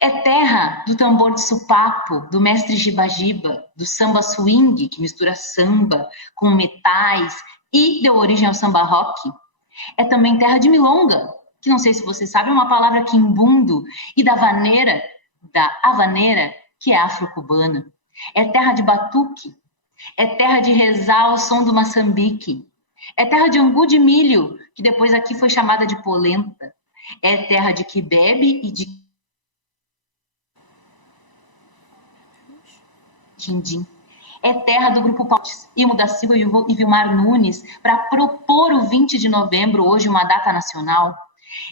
É terra do tambor de supapo, do mestre Giba-Giba, do samba swing, que mistura samba com metais e deu origem ao samba rock. É também terra de milonga, que não sei se você sabe, é uma palavra quimbundo, e da havaneira, que é afro-cubana. É terra de batuque, é terra de rezar ao som do maçambique. É terra de angu de milho, que depois aqui foi chamada de polenta. É terra de quibebe e de quindim. É terra do Grupo Pautes, Imo da Silva e Vilmar Nunes, para propor o 20 de novembro, hoje uma data nacional.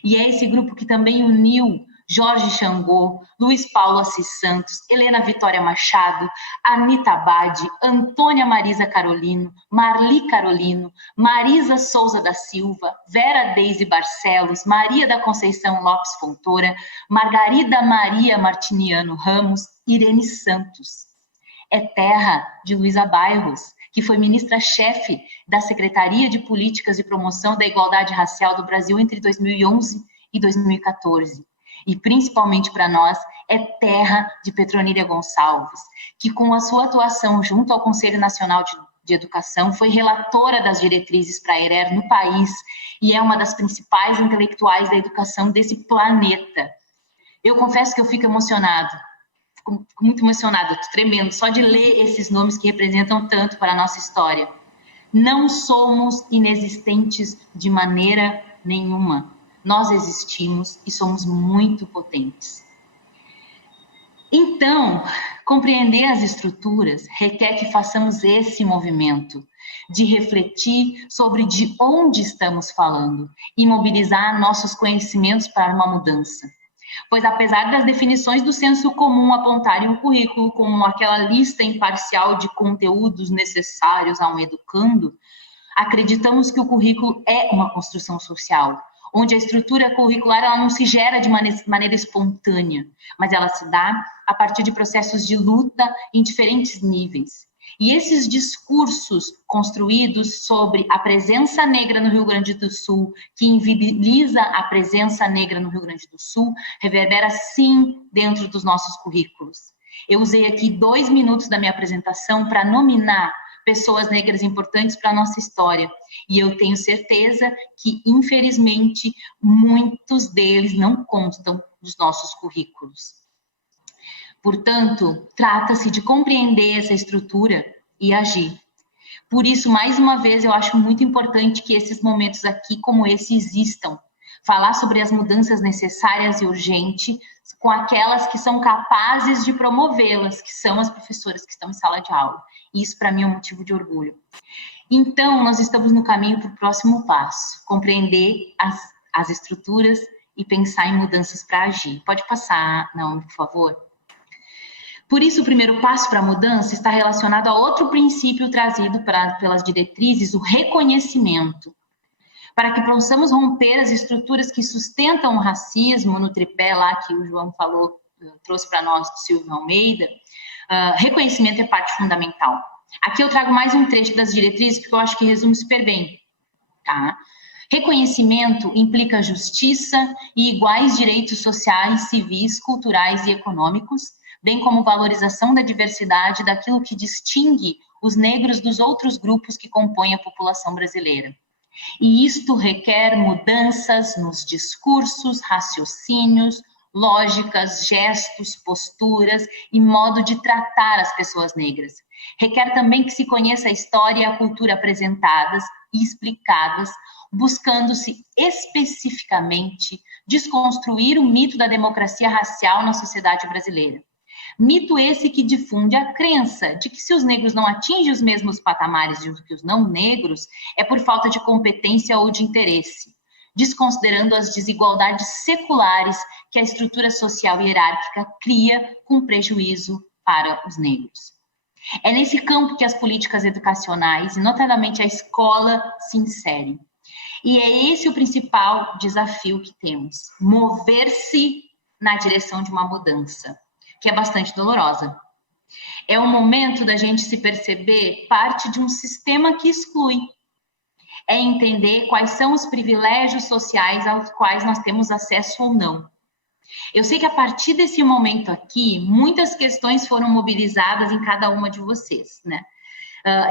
E é esse grupo que também uniu Jorge Xangô, Luiz Paulo Assis Santos, Helena Vitória Machado, Anita Abad, Antônia Marisa Carolino, Marli Carolino, Marisa Souza da Silva, Vera Deise Barcelos, Maria da Conceição Lopes Fontoura, Margarida Maria Martiniano Ramos, Irene Santos. É terra de Luísa Bairros, que foi ministra-chefe da Secretaria de Políticas de Promoção da Igualdade Racial do Brasil entre 2011 e 2014. E, principalmente para nós, é terra de Petronília Gonçalves, que com a sua atuação junto ao Conselho Nacional de Educação foi relatora das diretrizes para a ERER no país e é uma das principais intelectuais da educação desse planeta. Eu confesso que eu fico emocionado. Fico muito emocionada, estou tremendo, só de ler esses nomes que representam tanto para a nossa história. Não somos inexistentes de maneira nenhuma. Nós existimos e somos muito potentes. Então, compreender as estruturas requer que façamos esse movimento de refletir sobre de onde estamos falando e mobilizar nossos conhecimentos para uma mudança. Pois apesar das definições do senso comum apontarem o currículo como aquela lista imparcial de conteúdos necessários a um educando, acreditamos que o currículo é uma construção social, onde a estrutura curricular ela não se gera de maneira espontânea, mas ela se dá a partir de processos de luta em diferentes níveis. E esses discursos construídos sobre a presença negra no Rio Grande do Sul, que invibiliza a presença negra no Rio Grande do Sul, reverbera sim dentro dos nossos currículos. Eu usei aqui 2 minutos da minha apresentação para nominar pessoas negras importantes para a nossa história. E eu tenho certeza que, infelizmente, muitos deles não constam dos nossos currículos. Portanto, trata-se de compreender essa estrutura e agir. Por isso, mais uma vez, eu acho muito importante que esses momentos aqui, como esse, existam. Falar sobre as mudanças necessárias e urgentes com aquelas que são capazes de promovê-las, que são as professoras que estão em sala de aula. Isso, para mim, é um motivo de orgulho. Então, nós estamos no caminho para o próximo passo, compreender as estruturas e pensar em mudanças para agir. Pode passar, Naomi, por favor? Por isso, o primeiro passo para a mudança está relacionado a outro princípio trazido pelas diretrizes, o reconhecimento. Para que possamos romper as estruturas que sustentam o racismo, no tripé lá que o João falou, trouxe para nós, do Silvio Almeida, reconhecimento é parte fundamental. Aqui eu trago mais um trecho das diretrizes, porque eu acho que resume super bem. Tá? Reconhecimento implica justiça e iguais direitos sociais, civis, culturais e econômicos, bem como valorização da diversidade daquilo que distingue os negros dos outros grupos que compõem a população brasileira. E isto requer mudanças nos discursos, raciocínios, lógicas, gestos, posturas e modo de tratar as pessoas negras. Requer também que se conheça a história e a cultura apresentadas e explicadas, buscando-se especificamente desconstruir o mito da democracia racial na sociedade brasileira. Mito esse que difunde a crença de que se os negros não atingem os mesmos patamares que os não negros, é por falta de competência ou de interesse, desconsiderando as desigualdades seculares que a estrutura social hierárquica cria com prejuízo para os negros. É nesse campo que as políticas educacionais, e notadamente a escola, se inserem. E é esse o principal desafio que temos, mover-se na direção de uma mudança, que é bastante dolorosa. É o momento da gente se perceber parte de um sistema que exclui. É entender quais são os privilégios sociais aos quais nós temos acesso ou não. Eu sei que a partir desse momento aqui, muitas questões foram mobilizadas em cada uma de vocês, né?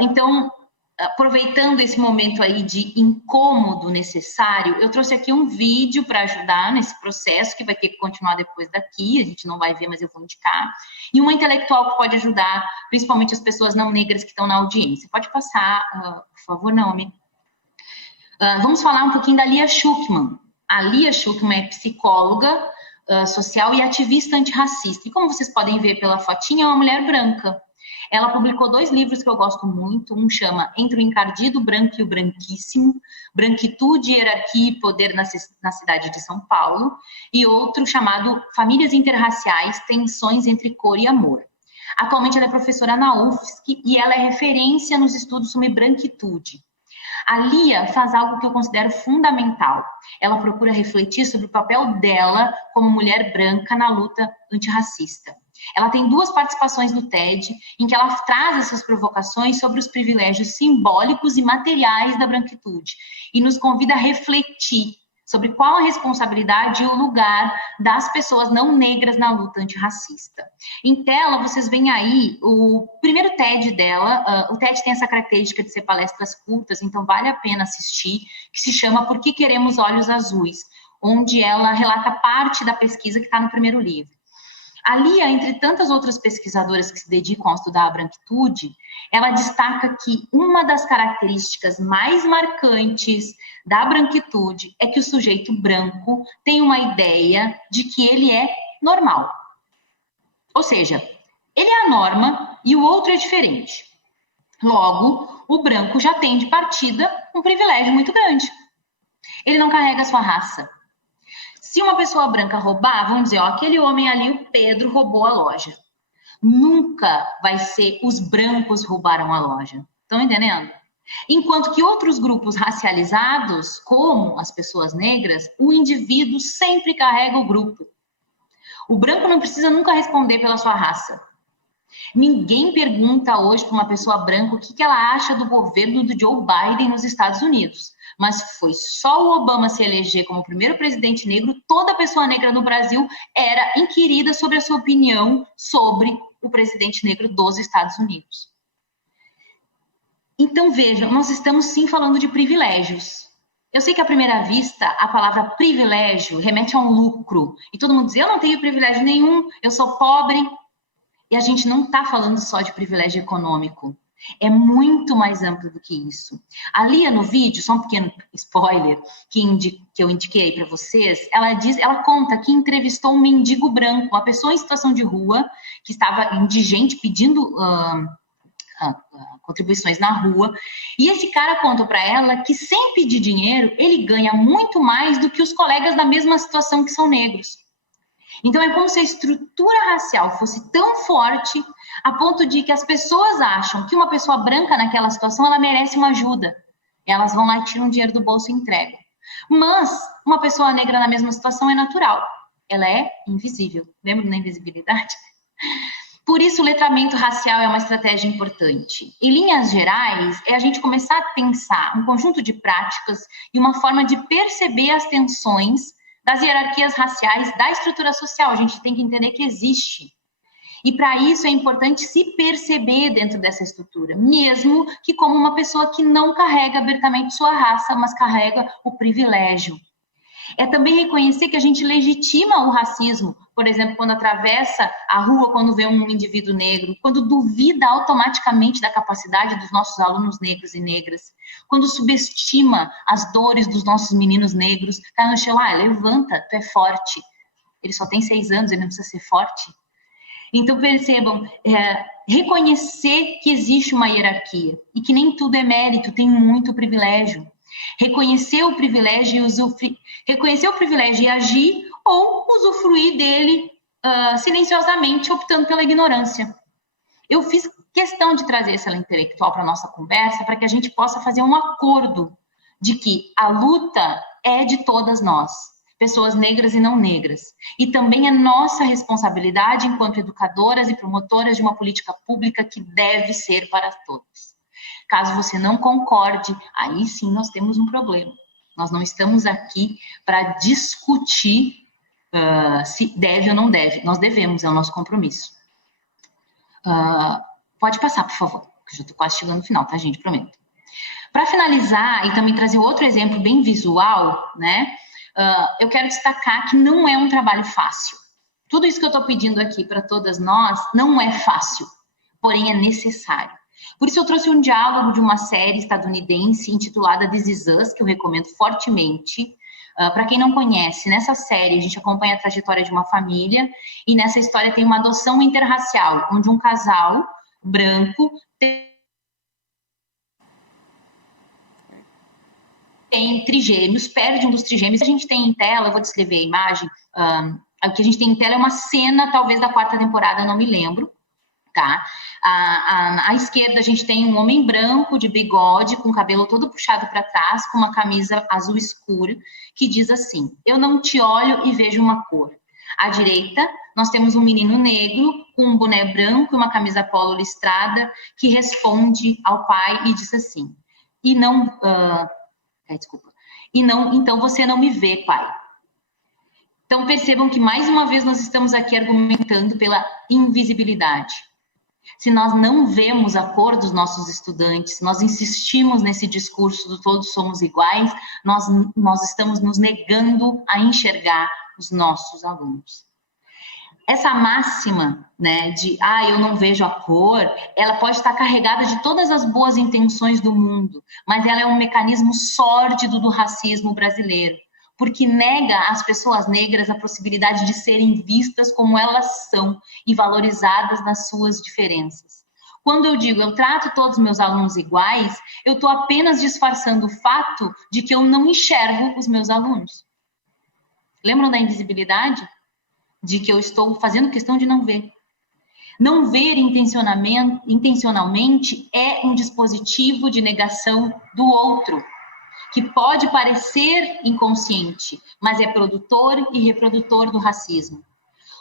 Então, aproveitando esse momento aí de incômodo necessário, eu trouxe aqui um vídeo para ajudar nesse processo, que vai ter que continuar depois daqui, a gente não vai ver, mas eu vou indicar, e uma intelectual que pode ajudar, principalmente as pessoas não negras que estão na audiência. Pode passar, por favor, Naomi. Vamos falar um pouquinho da Lia Schuckmann. A Lia Schuckmann é psicóloga social e ativista antirracista. E como vocês podem ver pela fotinha, é uma mulher branca. Ela publicou 2 livros que eu gosto muito. Um chama Entre o Encardido Branco e o Branquíssimo, Branquitude, Hierarquia e Poder na cidade de São Paulo. E outro chamado Famílias Interraciais, Tensões entre Cor e Amor. Atualmente ela é professora na UFSC e ela é referência nos estudos sobre branquitude. A Lia faz algo que eu considero fundamental. Ela procura refletir sobre o papel dela como mulher branca na luta antirracista. Ela tem 2 participações no TED, em que ela traz essas provocações sobre os privilégios simbólicos e materiais da branquitude e nos convida a refletir sobre qual a responsabilidade e o lugar das pessoas não negras na luta antirracista. Em tela, vocês veem aí o primeiro TED dela. O TED tem essa característica de ser palestras curtas, então vale a pena assistir, que se chama Por que Queremos Olhos Azuis?, onde ela relata parte da pesquisa que está no primeiro livro. A Lia, entre tantas outras pesquisadoras que se dedicam a estudar a branquitude, ela destaca que uma das características mais marcantes da branquitude é que o sujeito branco tem uma ideia de que ele é normal. Ou seja, ele é a norma e o outro é diferente. Logo, o branco já tem de partida um privilégio muito grande. Ele não carrega a sua raça. Se uma pessoa branca roubar, vamos dizer, ó, aquele homem ali, o Pedro, roubou a loja. Nunca vai ser os brancos roubaram a loja. Estão entendendo? Enquanto que outros grupos racializados, como as pessoas negras, o indivíduo sempre carrega o grupo. O branco não precisa nunca responder pela sua raça. Ninguém pergunta hoje para uma pessoa branca o que ela acha do governo do Joe Biden nos Estados Unidos. Mas foi só o Obama se eleger como primeiro presidente negro, toda pessoa negra no Brasil era inquirida sobre a sua opinião sobre o presidente negro dos Estados Unidos. Então, vejam, nós estamos sim falando de privilégios. Eu sei que à primeira vista, a palavra privilégio remete a um lucro. E todo mundo diz, eu não tenho privilégio nenhum, eu sou pobre. E a gente não está falando só de privilégio econômico. É muito mais amplo do que isso. A Lia, no vídeo, só um pequeno spoiler que eu indiquei para vocês, ela conta que entrevistou um mendigo branco, uma pessoa em situação de rua, que estava indigente, pedindo contribuições na rua, e esse cara contou para ela que sem pedir dinheiro, ele ganha muito mais do que os colegas da mesma situação que são negros. Então, é como se a estrutura racial fosse tão forte a ponto de que as pessoas acham que uma pessoa branca naquela situação, ela merece uma ajuda. Elas vão lá e tiram dinheiro do bolso e entregam. Mas uma pessoa negra na mesma situação é natural. Ela é invisível. Lembra da invisibilidade? Por isso, o letramento racial é uma estratégia importante. Em linhas gerais, é a gente começar a pensar um conjunto de práticas e uma forma de perceber as tensões das hierarquias raciais da estrutura social. A gente tem que entender que existe. E para isso é importante se perceber dentro dessa estrutura, mesmo que como uma pessoa que não carrega abertamente sua raça, mas carrega o privilégio. É também reconhecer que a gente legitima o racismo, por exemplo, quando atravessa a rua, quando vê um indivíduo negro, quando duvida automaticamente da capacidade dos nossos alunos negros e negras, quando subestima as dores dos nossos meninos negros, cai no chão, levanta, tu é forte. Ele só tem 6 anos, ele não precisa ser forte. Então, percebam, reconhecer que existe uma hierarquia e que nem tudo é mérito, tem muito privilégio. Reconhecer o privilégio e agir ou usufruir dele silenciosamente, optando pela ignorância. Eu fiz questão de trazer essa intelectual para a nossa conversa para que a gente possa fazer um acordo de que a luta é de todas nós, pessoas negras e não negras. E também é nossa responsabilidade enquanto educadoras e promotoras de uma política pública que deve ser para todos. Caso você não concorde, aí sim nós temos um problema. Nós não estamos aqui para discutir se deve ou não deve. Nós devemos, é o nosso compromisso. Pode passar, por favor, que eu já estou quase chegando no final, tá, gente? Prometo. Para finalizar, e também trazer outro exemplo bem visual, né? Eu quero destacar que não é um trabalho fácil. Tudo isso que eu estou pedindo aqui para todas nós não é fácil, porém é necessário. Por isso eu trouxe um diálogo de uma série estadunidense intitulada This Is Us, que eu recomendo fortemente. Para quem não conhece, nessa série a gente acompanha a trajetória de uma família e nessa história tem uma adoção interracial, onde um casal branco tem trigêmeos, perde um dos trigêmeos. A gente tem em tela, eu vou descrever a imagem, o que a gente tem em tela é uma cena, talvez da 4ª temporada, não me lembro, tá? À esquerda a gente tem um homem branco de bigode, com o cabelo todo puxado para trás, com uma camisa azul escura, que diz assim: eu não te olho e vejo uma cor. À direita, nós temos um menino negro, com um boné branco e uma camisa polo listrada, que responde ao pai e diz assim: então você não me vê, pai. Então percebam que mais uma vez nós estamos aqui argumentando pela invisibilidade. Se nós não vemos a cor dos nossos estudantes, nós insistimos nesse discurso do todos somos iguais, nós estamos nos negando a enxergar os nossos alunos. Essa máxima, né, de eu não vejo a cor, ela pode estar carregada de todas as boas intenções do mundo, mas ela é um mecanismo sórdido do racismo brasileiro, porque nega às pessoas negras a possibilidade de serem vistas como elas são e valorizadas nas suas diferenças. Quando eu digo eu trato todos os meus alunos iguais, eu estou apenas disfarçando o fato de que eu não enxergo os meus alunos. Lembram da invisibilidade? De que eu estou fazendo questão de não ver. Não ver intencionalmente é um dispositivo de negação do outro, que pode parecer inconsciente, mas é produtor e reprodutor do racismo.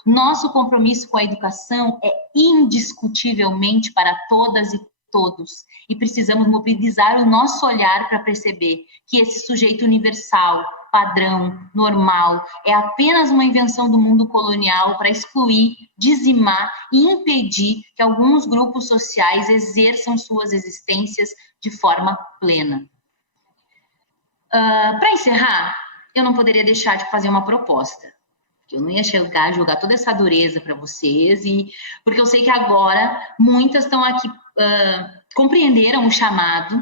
Nosso compromisso com a educação é indiscutivelmente para todas e todos, e precisamos mobilizar o nosso olhar para perceber que esse sujeito universal, padrão, normal, é apenas uma invenção do mundo colonial para excluir, dizimar e impedir que alguns grupos sociais exerçam suas existências de forma plena. Para encerrar, eu não poderia deixar de fazer uma proposta. Eu não ia chegar a jogar toda essa dureza para vocês, porque eu sei que agora muitas estão aqui, compreenderam o chamado,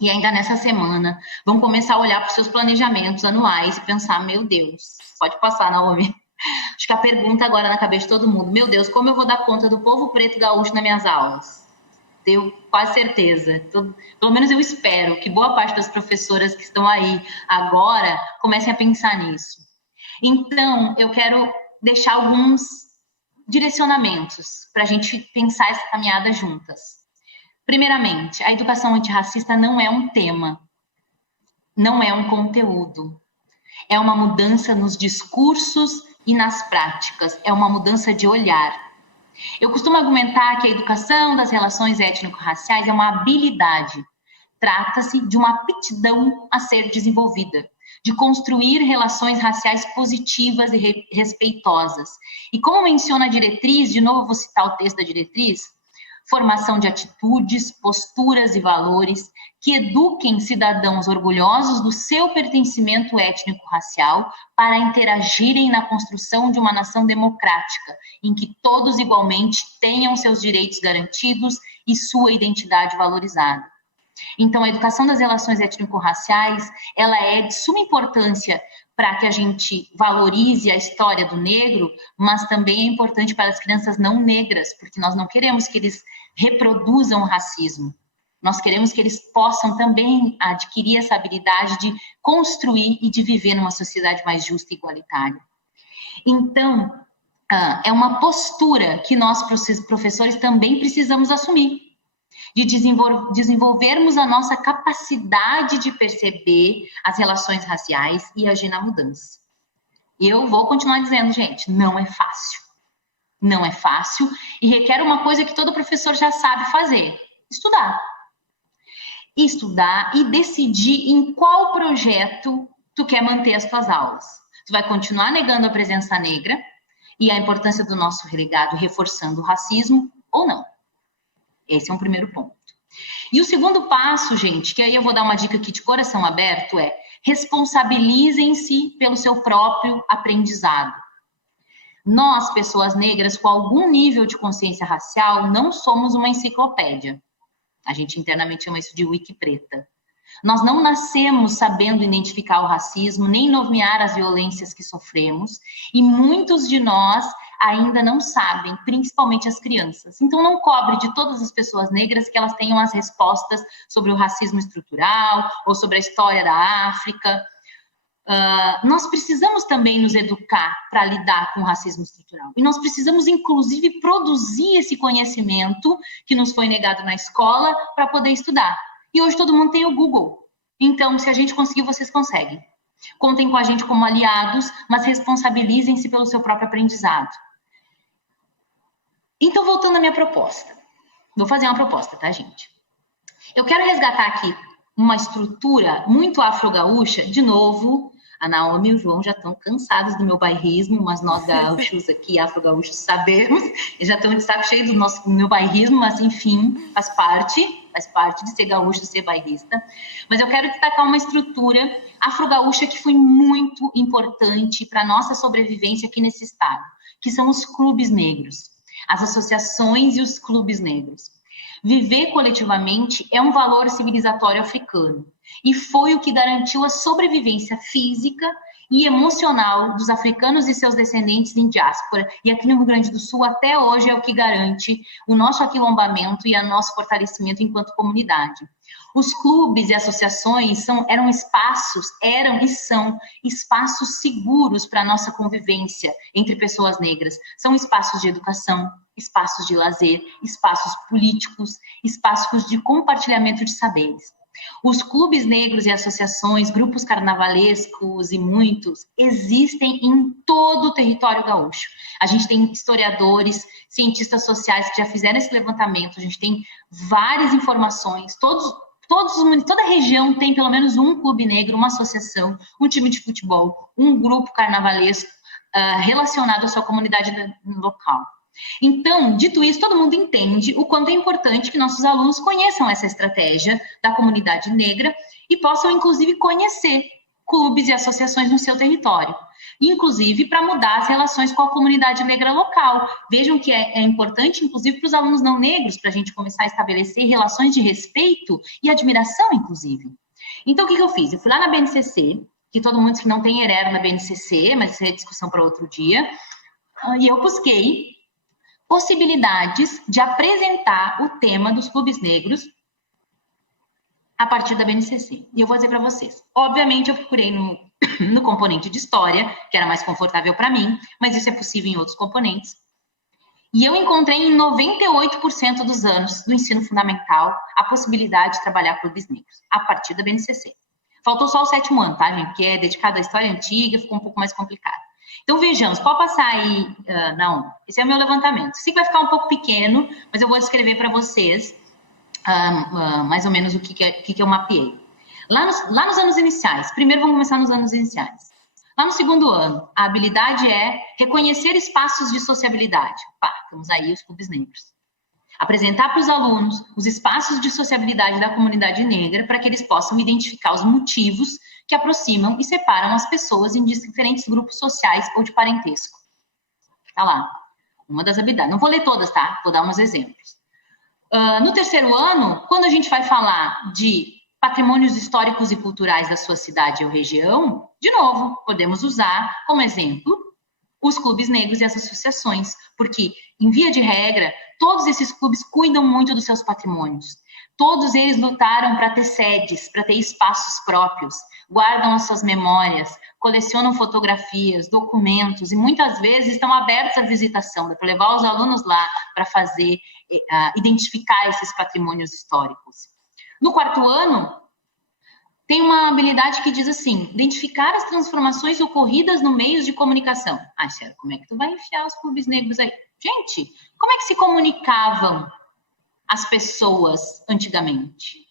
e ainda nessa semana vão começar a olhar para os seus planejamentos anuais e pensar, meu Deus, pode passar, Naomi. Acho que a pergunta agora na cabeça de todo mundo, meu Deus, como eu vou dar conta do povo preto gaúcho nas minhas aulas? Tenho quase certeza, pelo menos eu espero que boa parte das professoras que estão aí agora comecem a pensar nisso. Então, eu quero deixar alguns direcionamentos para a gente pensar essa caminhada juntas. Primeiramente, a educação antirracista não é um tema, não é um conteúdo. É uma mudança nos discursos e nas práticas, é uma mudança de olhar. Eu costumo argumentar que a educação das relações étnico-raciais é uma habilidade. Trata-se de uma aptidão a ser desenvolvida, de construir relações raciais positivas e respeitosas. E como menciona a diretriz, de novo vou citar o texto da diretriz, formação de atitudes, posturas e valores que eduquem cidadãos orgulhosos do seu pertencimento étnico-racial para interagirem na construção de uma nação democrática, em que todos igualmente tenham seus direitos garantidos e sua identidade valorizada. Então, a educação das relações étnico-raciais, ela é de suma importância para que a gente valorize a história do negro, mas também é importante para as crianças não negras, porque nós não queremos que eles reproduzam o racismo. Nós queremos que eles possam também adquirir essa habilidade de construir e de viver numa sociedade mais justa e igualitária. Então, é uma postura que nós, professores, também precisamos assumir, de desenvolvermos a nossa capacidade de perceber as relações raciais e agir na mudança. Eu vou continuar dizendo, gente, não é fácil. Não é fácil e requer uma coisa que todo professor já sabe fazer: estudar. Estudar e decidir em qual projeto tu quer manter as tuas aulas. Tu vai continuar negando a presença negra e a importância do nosso legado, reforçando o racismo ou não? Esse é um primeiro ponto. E o segundo passo, gente, que aí eu vou dar uma dica aqui de coração aberto, é responsabilizem-se pelo seu próprio aprendizado. Nós, pessoas negras com algum nível de consciência racial, não somos uma enciclopédia. A gente internamente chama isso de wiki preta. Nós não nascemos sabendo identificar o racismo, nem nomear as violências que sofremos, e muitos de nós ainda não sabem, principalmente as crianças. Então, não cobre de todas as pessoas negras que elas tenham as respostas sobre o racismo estrutural ou sobre a história da África. Nós precisamos também nos educar para lidar com o racismo estrutural. E nós precisamos, inclusive, produzir esse conhecimento que nos foi negado na escola para poder estudar. E hoje todo mundo tem o Google. Então, se a gente conseguir, vocês conseguem. Contem com a gente como aliados, mas responsabilizem-se pelo seu próprio aprendizado. Então, voltando à minha proposta. Vou fazer uma proposta, tá, gente? Eu quero resgatar aqui uma estrutura muito afro-gaúcha. De novo, a Naomi e o João já estão cansados do meu bairrismo, mas nós gaúchos aqui, afro-gaúchos, sabemos. Eles já estão de saco cheio do meu bairrismo, mas enfim, faz parte de ser gaúcho, de ser bairrista. Mas eu quero destacar uma estrutura afro-gaúcha que foi muito importante para a nossa sobrevivência aqui nesse estado, que são os clubes negros, as associações e os clubes negros. Viver coletivamente é um valor civilizatório africano e foi o que garantiu a sobrevivência física e emocional dos africanos e seus descendentes em diáspora. E aqui no Rio Grande do Sul, até hoje, é o que garante o nosso aquilombamento e o nosso fortalecimento enquanto comunidade. Os clubes e associações eram e são espaços seguros para a nossa convivência entre pessoas negras. São espaços de educação, espaços de lazer, espaços políticos, espaços de compartilhamento de saberes. Os clubes negros e associações, grupos carnavalescos e muitos, existem em todo o território gaúcho. A gente tem historiadores, cientistas sociais que já fizeram esse levantamento, a gente tem várias informações, toda a região tem pelo menos um clube negro, uma associação, um time de futebol, um grupo carnavalesco relacionado à sua comunidade local. Então, dito isso, todo mundo entende o quanto é importante que nossos alunos conheçam essa estratégia da comunidade negra e possam, inclusive, conhecer clubes e associações no seu território, inclusive para mudar as relações com a comunidade negra local. Vejam que é importante, inclusive, para os alunos não negros, para a gente começar a estabelecer relações de respeito e admiração, inclusive. Então, o que eu fiz? Eu fui lá na BNCC, que todo mundo diz que não tem herero na BNCC, mas isso é discussão para outro dia, e eu busquei possibilidades de apresentar o tema dos clubes negros a partir da BNCC. E eu vou dizer para vocês, obviamente eu procurei no componente de história, que era mais confortável para mim, mas isso é possível em outros componentes. E eu encontrei em 98% dos anos do ensino fundamental a possibilidade de trabalhar clubes negros, a partir da BNCC. Faltou só o 7º ano, tá, gente? Que é dedicado à história antiga, ficou um pouco mais complicado. Então, vejamos, pode passar aí, não, esse é o meu levantamento. Sei que vai ficar um pouco pequeno, mas eu vou descrever para vocês mais ou menos o que eu mapeei. Lá nos anos iniciais, primeiro vamos começar nos anos iniciais. Lá no 2º ano, a habilidade é reconhecer espaços de sociabilidade. Pá, temos aí os clubes negros. Apresentar para os alunos os espaços de sociabilidade da comunidade negra para que eles possam identificar os motivos que aproximam e separam as pessoas em diferentes grupos sociais ou de parentesco. Tá lá, uma das habilidades. Não vou ler todas, tá? Vou dar uns exemplos. No terceiro ano, quando a gente vai falar de patrimônios históricos e culturais da sua cidade ou região, de novo, podemos usar como exemplo os clubes negros e as associações, porque, em via de regra, todos esses clubes cuidam muito dos seus patrimônios. Todos eles lutaram para ter sedes, para ter espaços próprios, guardam as suas memórias, colecionam fotografias, documentos e muitas vezes estão abertos à visitação, para levar os alunos lá para fazer, identificar esses patrimônios históricos. No quarto ano, tem uma habilidade que diz assim, identificar as transformações ocorridas no meios de comunicação. Ah, Ciara, como é que tu vai enfiar os clubes negros aí? Gente, como é que se comunicavam as pessoas antigamente?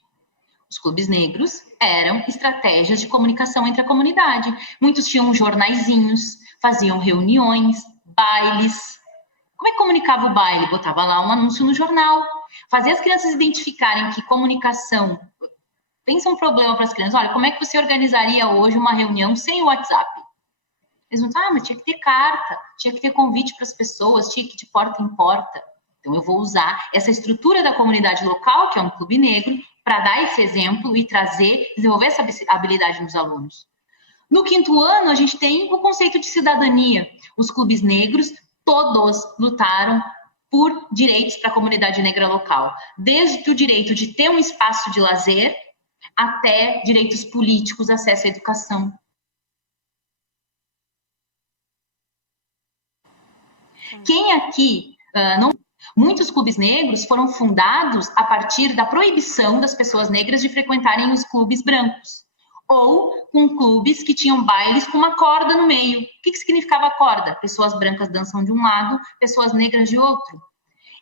Os clubes negros eram estratégias de comunicação entre a comunidade. Muitos tinham jornaizinhos, faziam reuniões, bailes. Como é que comunicava o baile? Botava lá um anúncio no jornal. Fazia as crianças identificarem que comunicação... Pensa um problema para as crianças. Olha, como é que você organizaria hoje uma reunião sem o WhatsApp? Eles vão dizer, mas tinha que ter carta, tinha que ter convite para as pessoas, tinha que ir de porta em porta. Então, eu vou usar essa estrutura da comunidade local, que é um clube negro, para dar esse exemplo e desenvolver essa habilidade nos alunos. No quinto ano, a gente tem o conceito de cidadania. Os clubes negros, todos lutaram por direitos para a comunidade negra local. Desde o direito de ter um espaço de lazer, até direitos políticos, acesso à educação. Quem aqui Muitos clubes negros foram fundados a partir da proibição das pessoas negras de frequentarem os clubes brancos, ou com clubes que tinham bailes com uma corda no meio. O que significava a corda? Pessoas brancas dançam de um lado, pessoas negras de outro.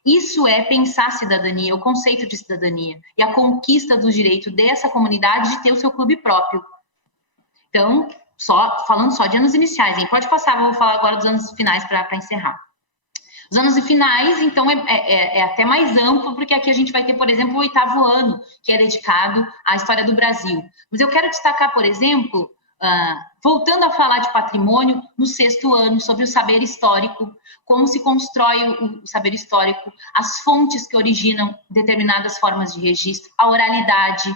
Isso é pensar a cidadania, o conceito de cidadania e a conquista do direito dessa comunidade de ter o seu clube próprio. Então, falando só de anos iniciais, hein? Pode passar, vou falar agora dos anos finais para encerrar. Os anos finais, então, é até mais amplo, porque aqui a gente vai ter, por exemplo, o 8º ano, que é dedicado à história do Brasil. Mas eu quero destacar, por exemplo, voltando a falar de patrimônio, no 6º ano, sobre o saber histórico, como se constrói o saber histórico, as fontes que originam determinadas formas de registro, a oralidade.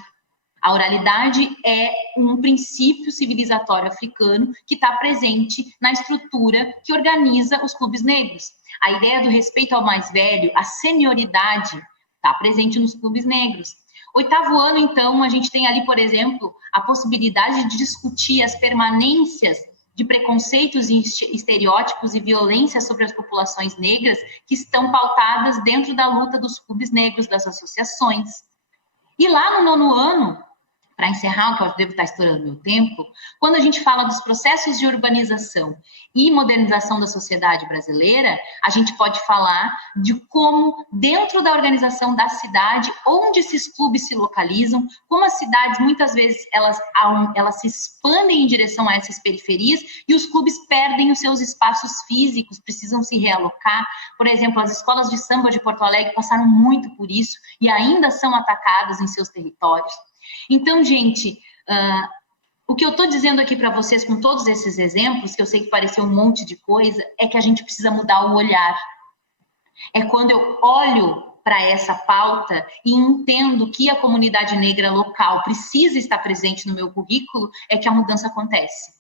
A oralidade é um princípio civilizatório africano que está presente na estrutura que organiza os clubes negros. A ideia do respeito ao mais velho, a senioridade, está presente nos clubes negros. 8º ano, então, a gente tem ali, por exemplo, a possibilidade de discutir as permanências de preconceitos e estereótipos e violência sobre as populações negras que estão pautadas dentro da luta dos clubes negros, das associações. E lá no 9º ano, para encerrar, que eu devo estar estourando meu tempo, quando a gente fala dos processos de urbanização e modernização da sociedade brasileira, a gente pode falar de como, dentro da organização da cidade, onde esses clubes se localizam, como as cidades, muitas vezes, elas se expandem em direção a essas periferias e os clubes perdem os seus espaços físicos, precisam se realocar. Por exemplo, as escolas de samba de Porto Alegre passaram muito por isso e ainda são atacadas em seus territórios. Então, gente, o que eu estou dizendo aqui para vocês com todos esses exemplos, que eu sei que pareceu um monte de coisa, é que a gente precisa mudar o olhar. É quando eu olho para essa pauta e entendo que a comunidade negra local precisa estar presente no meu currículo, é que a mudança acontece.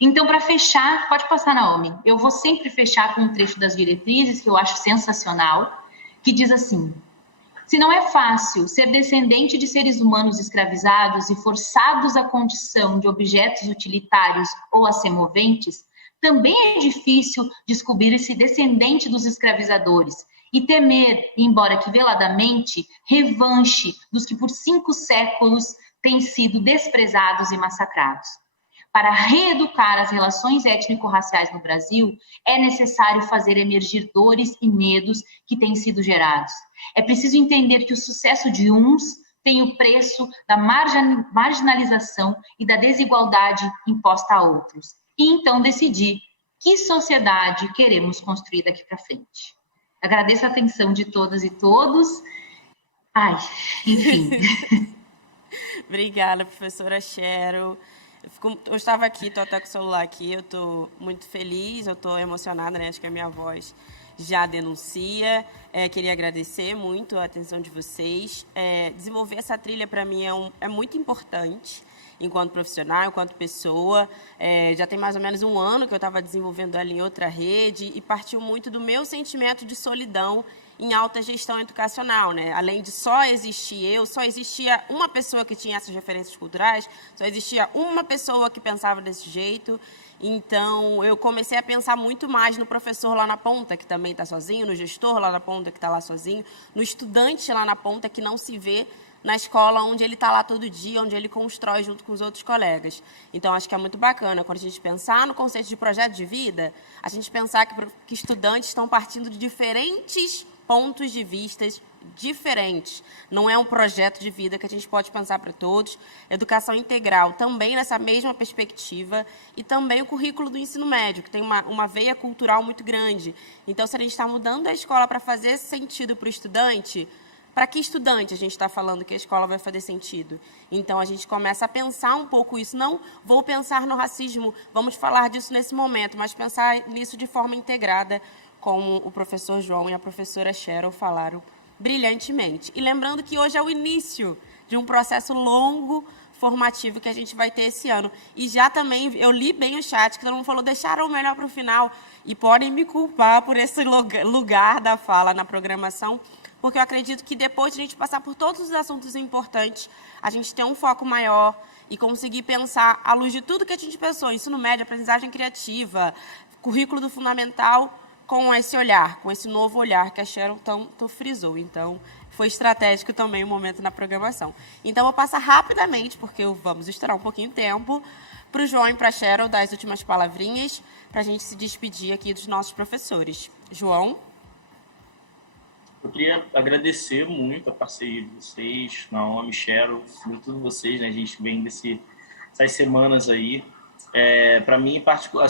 Então, para fechar, pode passar, Naomi, eu vou sempre fechar com um trecho das diretrizes, que eu acho sensacional, que diz assim: se não é fácil ser descendente de seres humanos escravizados e forçados à condição de objetos utilitários ou a semoventes, também é difícil descobrir-se descendente dos escravizadores e temer, embora que veladamente, revanche dos que por 5 séculos têm sido desprezados e massacrados. Para reeducar as relações étnico-raciais no Brasil, é necessário fazer emergir dores e medos que têm sido gerados. É preciso entender que o sucesso de uns tem o preço da marginalização e da desigualdade imposta a outros. E então decidir que sociedade queremos construir daqui para frente. Agradeço a atenção de todas e todos. Ai, enfim. Obrigada, professora Cheryl. Eu estava aqui, estou até com o celular aqui, eu estou muito feliz, eu estou emocionada, né? Acho que a minha voz já denuncia. Queria agradecer muito a atenção de vocês. Desenvolver essa trilha, para mim, é muito importante, enquanto profissional, enquanto pessoa. Já tem mais ou menos 1 ano que eu estava desenvolvendo ela em outra rede e partiu muito do meu sentimento de solidão em alta gestão educacional, né? Além de só existir eu, só existia uma pessoa que tinha essas referências culturais, só existia uma pessoa que pensava desse jeito. Então, eu comecei a pensar muito mais no professor lá na ponta, que também está sozinho, no gestor lá na ponta, que está lá sozinho, no estudante lá na ponta, que não se vê na escola onde ele está lá todo dia, onde ele constrói junto com os outros colegas. Então, acho que é muito bacana, quando a gente pensar no conceito de projeto de vida, a gente pensar que estudantes estão partindo de diferentes pontos de vista diferentes. Não é um projeto de vida que a gente pode pensar para todos. Educação integral também nessa mesma perspectiva e também o currículo do ensino médio, que tem uma veia cultural muito grande. Então, se a gente está mudando a escola para fazer sentido para o estudante, para que estudante a gente está falando que a escola vai fazer sentido? Então, a gente começa a pensar um pouco isso. Não vou pensar no racismo, vamos falar disso nesse momento, mas pensar nisso de forma integrada, como o professor João e a professora Cheryl falaram brilhantemente. E lembrando que hoje é o início de um processo longo, formativo, que a gente vai ter esse ano. E já também, eu li bem o chat, que todo mundo falou, deixaram o melhor para o final, e podem me culpar por esse lugar da fala na programação, porque eu acredito que depois de a gente passar por todos os assuntos importantes, a gente ter um foco maior e conseguir pensar, à luz de tudo que a gente pensou, ensino médio, aprendizagem criativa, currículo do fundamental, com esse olhar, com esse novo olhar que a Cheryl tanto frisou. Então, foi estratégico também o momento na programação. Então, eu vou passar rapidamente, porque vamos estourar um pouquinho de tempo, para o João e para a Cheryl dar as últimas palavrinhas, para a gente se despedir aqui dos nossos professores. João? Eu queria agradecer muito a parceria de vocês, Naomi, Cheryl, sobretudo vocês, né? A gente vem dessas semanas aí. Para mim, em particular,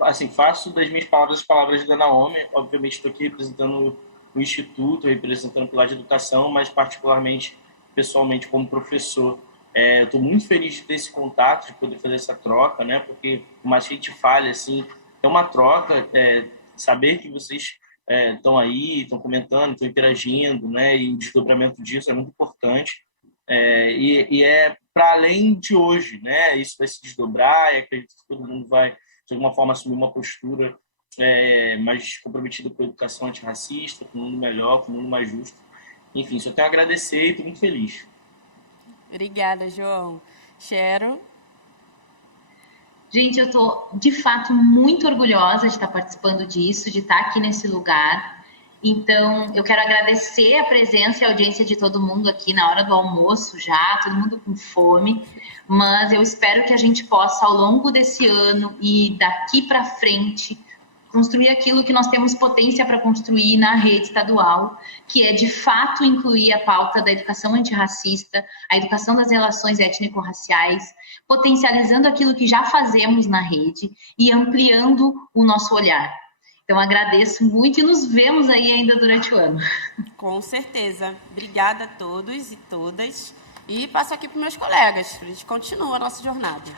assim, faço das minhas palavras as palavras da Naomi. Obviamente, estou aqui representando o Instituto, representando o Pilar de Educação, mas particularmente, pessoalmente, como professor. Estou muito feliz de ter esse contato, de poder fazer essa troca, né? Porque, por mais que a gente fale, assim, é uma troca, saber que vocês estão aí, estão comentando, estão interagindo, né? E o desdobramento disso é muito importante. E é para além de hoje, né? Isso vai se desdobrar e acredito que todo mundo vai, de alguma forma, assumir uma postura mais comprometida com a educação antirracista, com um mundo melhor, com um mundo mais justo. Enfim, só tenho a agradecer e estou muito feliz. Obrigada, João. Cheryl? Gente, eu estou, de fato, muito orgulhosa de estar participando disso, de estar aqui nesse lugar. Então, eu quero agradecer a presença e a audiência de todo mundo aqui na hora do almoço já, todo mundo com fome, mas eu espero que a gente possa, ao longo desse ano e daqui para frente, construir aquilo que nós temos potência para construir na rede estadual, que é, de fato, incluir a pauta da educação antirracista, a educação das relações étnico-raciais, potencializando aquilo que já fazemos na rede e ampliando o nosso olhar. Então, agradeço muito e nos vemos aí ainda durante o ano. Com certeza. Obrigada a todos e todas. E passo aqui para os meus colegas. A gente continua a nossa jornada.